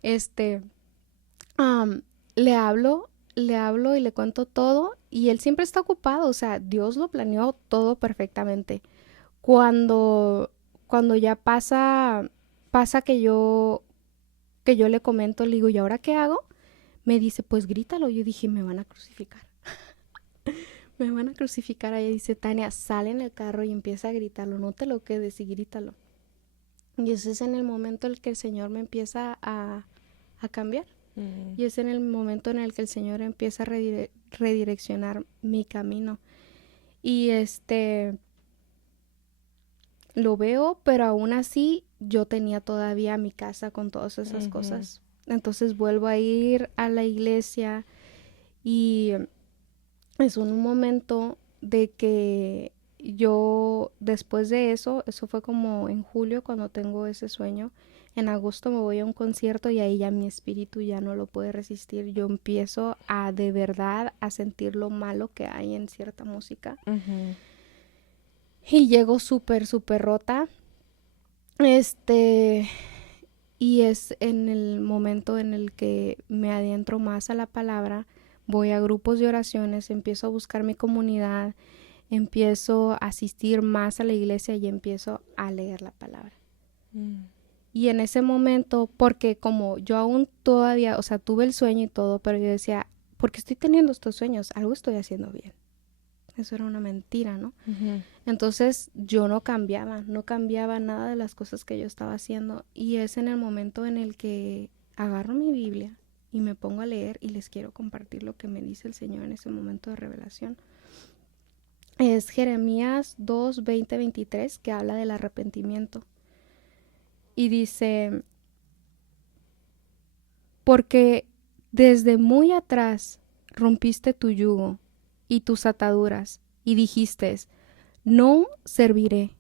Este, am, le hablo, le hablo y le cuento todo y él siempre está ocupado, o sea, Dios lo planeó todo perfectamente. Cuando, cuando ya pasa que yo le comento, le digo, ¿y ahora qué hago? Me dice, pues grítalo. Yo dije, me van a crucificar. Me van a crucificar. Ella dice, Tania, sale en el carro y empieza a gritarlo. No te lo quedes y grítalo. Y ese es en el momento en el que el Señor me empieza a cambiar. mm, Y es en el momento en el que el Señor empieza a redireccionar mi camino. Y lo veo, pero aún así yo tenía todavía mi casa con todas esas ujú, cosas. Entonces vuelvo a ir a la iglesia y es un momento de que yo después de eso fue como en julio cuando tengo ese sueño. En agosto me voy a un concierto y ahí ya mi espíritu ya no lo puede resistir. Yo empiezo a de verdad a sentir lo malo que hay en cierta música. ujú, Y llego súper, súper rota. Este, y es en el momento en el que me adentro más a la palabra, voy a grupos de oraciones, empiezo a buscar mi comunidad, empiezo a asistir más a la iglesia y empiezo a leer la palabra. mm, Y en ese momento, porque como yo aún todavía, o sea, tuve el sueño y todo, pero yo decía, ¿por qué estoy teniendo estos sueños? Algo estoy haciendo bien. Eso era una mentira, ¿no? ujú, Entonces yo no cambiaba nada de las cosas que yo estaba haciendo. Y es en el momento en el que agarro mi Biblia y me pongo a leer y les quiero compartir lo que me dice el Señor en ese momento de revelación. Es Jeremías 2, 20, 23, que habla del arrepentimiento. Y dice, porque desde muy atrás rompiste tu yugo y tus ataduras y dijiste, no serviré.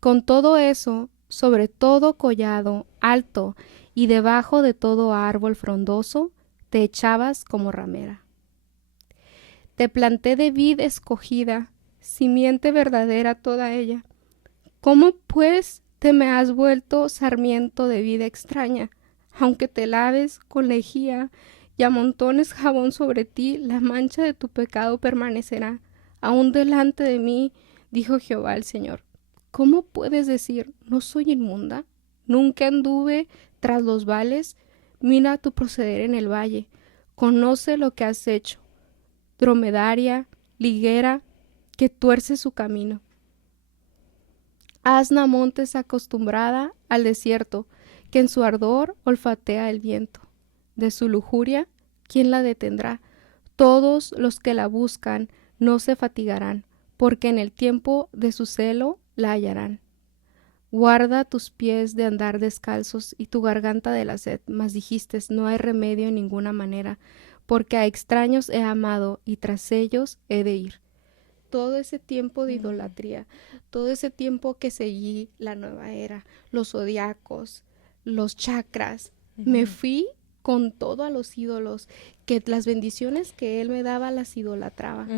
Con todo eso, sobre todo collado alto y debajo de todo árbol frondoso, te echabas como ramera. Te planté de vid escogida, simiente verdadera toda ella. ¿Cómo pues te me has vuelto sarmiento de vida extraña? Aunque te laves con lejía y amontones jabón sobre ti, la mancha de tu pecado permanecerá. Aún delante de mí, dijo Jehová el Señor. ¿Cómo puedes decir, no soy inmunda? Nunca anduve tras los vales. Mira tu proceder en el valle. Conoce lo que has hecho. Dromedaria, liguera, que tuerce su camino. Asna montes acostumbrada al desierto, que en su ardor olfatea el viento. De su lujuria, ¿quién la detendrá? Todos los que la buscan no se fatigarán, porque en el tiempo de su celo la hallarán. Guarda tus pies de andar descalzos y tu garganta de la sed, mas dijiste, no hay remedio en ninguna manera, porque a extraños he amado y tras ellos he de ir. Todo ese tiempo de idolatría, todo ese tiempo que seguí la nueva era, los zodiacos, los chakras, me fui con todo a los ídolos, que las bendiciones que él me daba las idolatraba.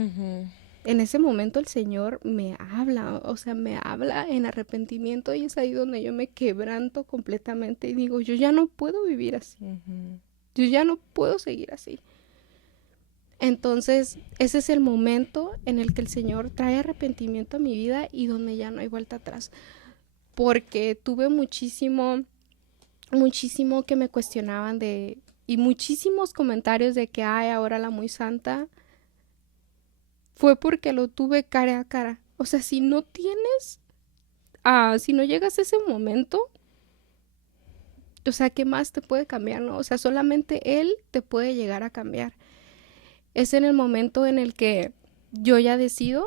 En ese momento el Señor me habla, o sea, me habla en arrepentimiento y es ahí donde yo me quebranto completamente y digo, yo ya no puedo vivir así, yo ya no puedo seguir así. Entonces, ese es el momento en el que el Señor trae arrepentimiento a mi vida y donde ya no hay vuelta atrás. Porque tuve muchísimo que me cuestionaban y muchísimos comentarios de que, ay, ahora la muy santa, fue porque lo tuve cara a cara. O sea, si no llegas a ese momento, o sea, ¿qué más te puede cambiar, no? O sea, solamente Él te puede llegar a cambiar. Es en el momento en el que yo ya decido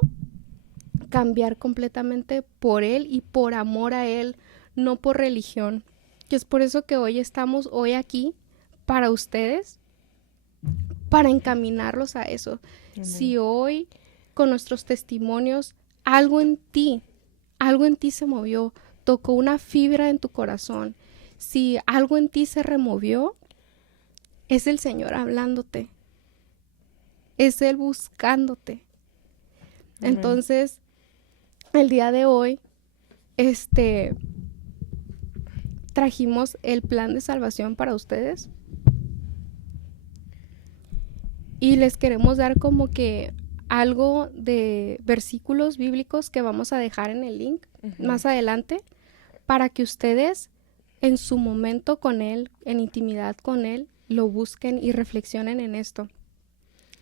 cambiar completamente por Él y por amor a Él, no por religión. Que es por eso que hoy estamos aquí para ustedes, para encaminarlos a eso. Si hoy, con nuestros testimonios, algo en ti se movió, tocó una fibra en tu corazón, si algo en ti se removió, es el Señor hablándote. Es Él buscándote. Entonces, el día de hoy, trajimos el plan de salvación para ustedes. Y les queremos dar como que algo de versículos bíblicos que vamos a dejar en el link más adelante para que ustedes en su momento con Él, en intimidad con Él, lo busquen y reflexionen en esto.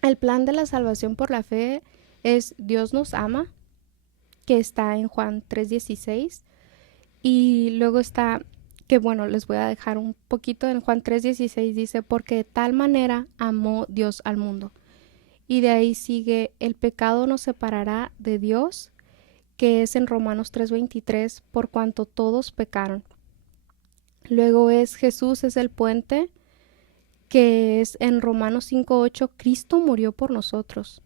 El plan de la salvación por la fe es Dios nos ama, que está en Juan 3:16. Y luego está, que bueno, les voy a dejar un poquito en Juan 3:16, dice, porque de tal manera amó Dios al mundo. Y de ahí sigue, el pecado nos separará de Dios, que es en Romanos 3:23, por cuanto todos pecaron. Luego Jesús es el puente, que es en Romanos 5:8, Cristo murió por nosotros.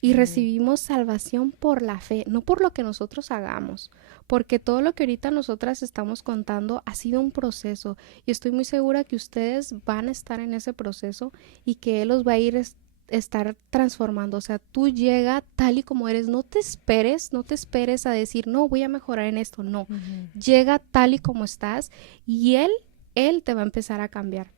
Y recibimos salvación por la fe, no por lo que nosotros hagamos, porque todo lo que ahorita nosotras estamos contando ha sido un proceso y estoy muy segura que ustedes van a estar en ese proceso y que Él los va a ir estar transformando. O sea, tú llega tal y como eres, no te esperes a decir, no, voy a mejorar en esto, no. Llega tal y como estás y Él te va a empezar a cambiar.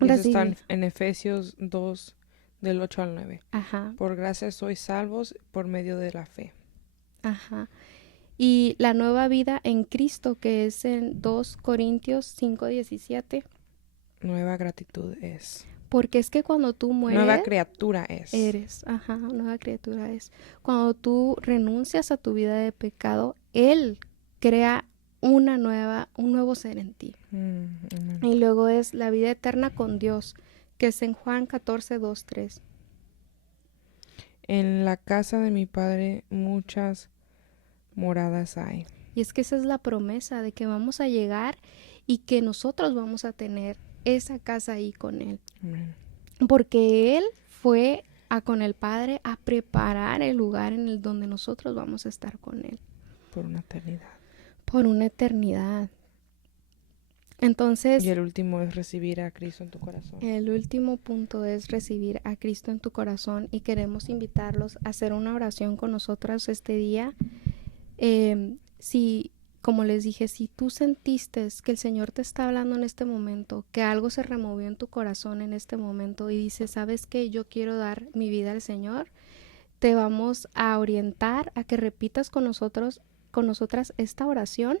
Y eso está en Efesios 2, del 8 al 9. Ajá. Por gracia sois salvos por medio de la fe. Ajá. Y la nueva vida en Cristo, que es en 2 Corintios 5:17. Nueva gratitud es. Porque es que cuando tú mueres... Nueva criatura es. Eres, nueva criatura es. Cuando tú renuncias a tu vida de pecado, Él crea un nuevo ser en ti. Amén. Y luego es la vida eterna con Dios, que es en Juan 14, 2, 3. En la casa de mi padre muchas moradas hay. Y es que esa es la promesa de que vamos a llegar y que nosotros vamos a tener esa casa ahí con Él. Amén. Porque Él fue con el Padre a preparar el lugar en el donde nosotros vamos a estar con Él. Por una eternidad. Por una eternidad. Entonces, Y el último es recibir a Cristo en tu corazón. el último punto es recibir a Cristo en tu corazón y queremos invitarlos a hacer una oración con nosotras este día. Si, como les dije, si tú sentiste que el Señor te está hablando en este momento, que algo se removió en tu corazón en este momento y dices, ¿sabes qué? Yo quiero dar mi vida al Señor, te vamos a orientar a que repitas con nosotras esta oración.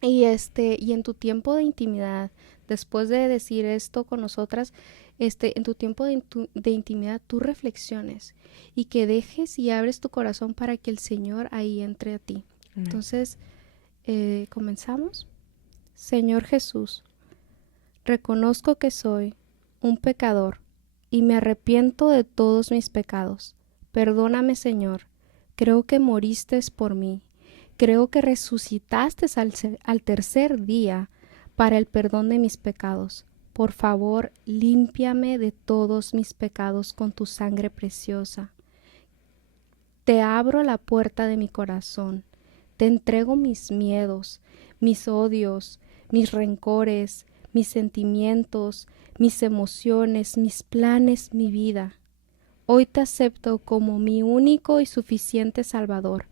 Y en tu tiempo de intimidad, después de decir esto con nosotras, en tu tiempo de intimidad, tú reflexiones y que dejes y abres tu corazón para que el Señor ahí entre a ti. Amén. Entonces, comenzamos. Señor Jesús, reconozco que soy un pecador y me arrepiento de todos mis pecados. Perdóname, Señor. Creo que moriste por mí. Creo que resucitaste al tercer día para el perdón de mis pecados. Por favor, límpiame de todos mis pecados con tu sangre preciosa. Te abro la puerta de mi corazón. Te entrego mis miedos, mis odios, mis rencores, mis sentimientos, mis emociones, mis planes, mi vida. Hoy te acepto como mi único y suficiente Salvador.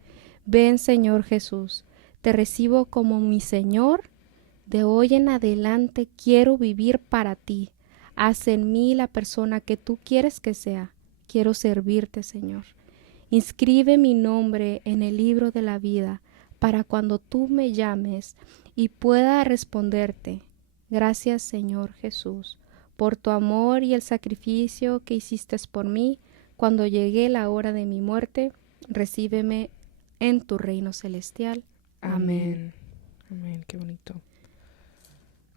Ven, Señor Jesús, te recibo como mi Señor. De hoy en adelante quiero vivir para ti. Haz en mí la persona que tú quieres que sea. Quiero servirte, Señor. Inscribe mi nombre en el libro de la vida para cuando tú me llames y pueda responderte. Gracias, Señor Jesús, por tu amor y el sacrificio que hiciste por mí. Cuando llegue la hora de mi muerte, recíbeme en tu reino celestial. Amén. Amén. Qué bonito.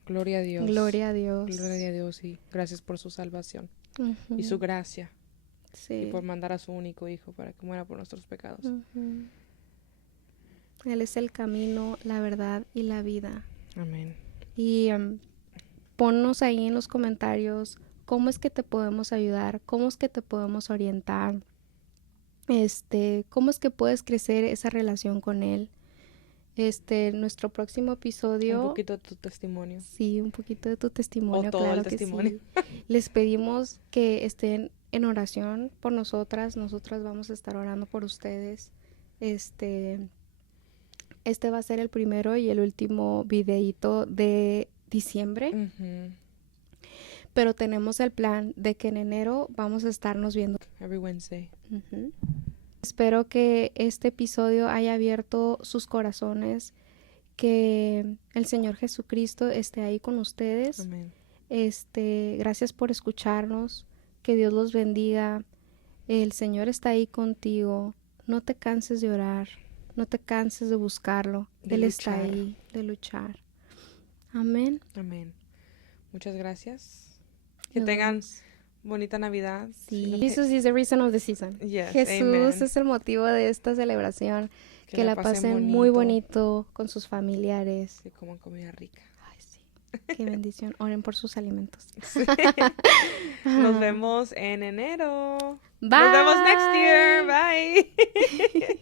Gloria a Dios. Gloria a Dios. Gloria a Dios y gracias por su salvación Ujú. y su gracia Sí. y por mandar a su único hijo para que muera por nuestros pecados. Ujú. Él es el camino, la verdad y la vida. Amén. Y ponnos ahí en los comentarios cómo es que te podemos ayudar, cómo es que te podemos orientar, cómo es que puedes crecer esa relación con Él. Nuestro próximo episodio. Un poquito de tu testimonio. Sí, un poquito de tu testimonio. O todo claro el testimonio. Que sí. Les pedimos que estén en oración por nosotras. Nosotras vamos a estar orando por ustedes. Este va a ser el primero y el último videíto de diciembre. Ujú. Pero tenemos el plan de que en enero vamos a estarnos viendo. Every Wednesday. Ujú. Espero que este episodio haya abierto sus corazones, que el Señor Jesucristo esté ahí con ustedes. Amén. Gracias por escucharnos, que Dios los bendiga. El Señor está ahí contigo. No te canses de orar, no te canses de buscarlo. Él está ahí, de luchar. Amén. Amén. Muchas gracias. Que Nos tengan vemos. bonita Navidad. Sí, Jesus is the reason of the season. Yes, Jesús amen. es el motivo de esta celebración. Que la pasen muy bonito con sus familiares. Que coman comida rica. Ay, sí. Qué bendición. Oren por sus alimentos. Sí. Nos vemos en enero. Bye. Nos vemos next year. Bye.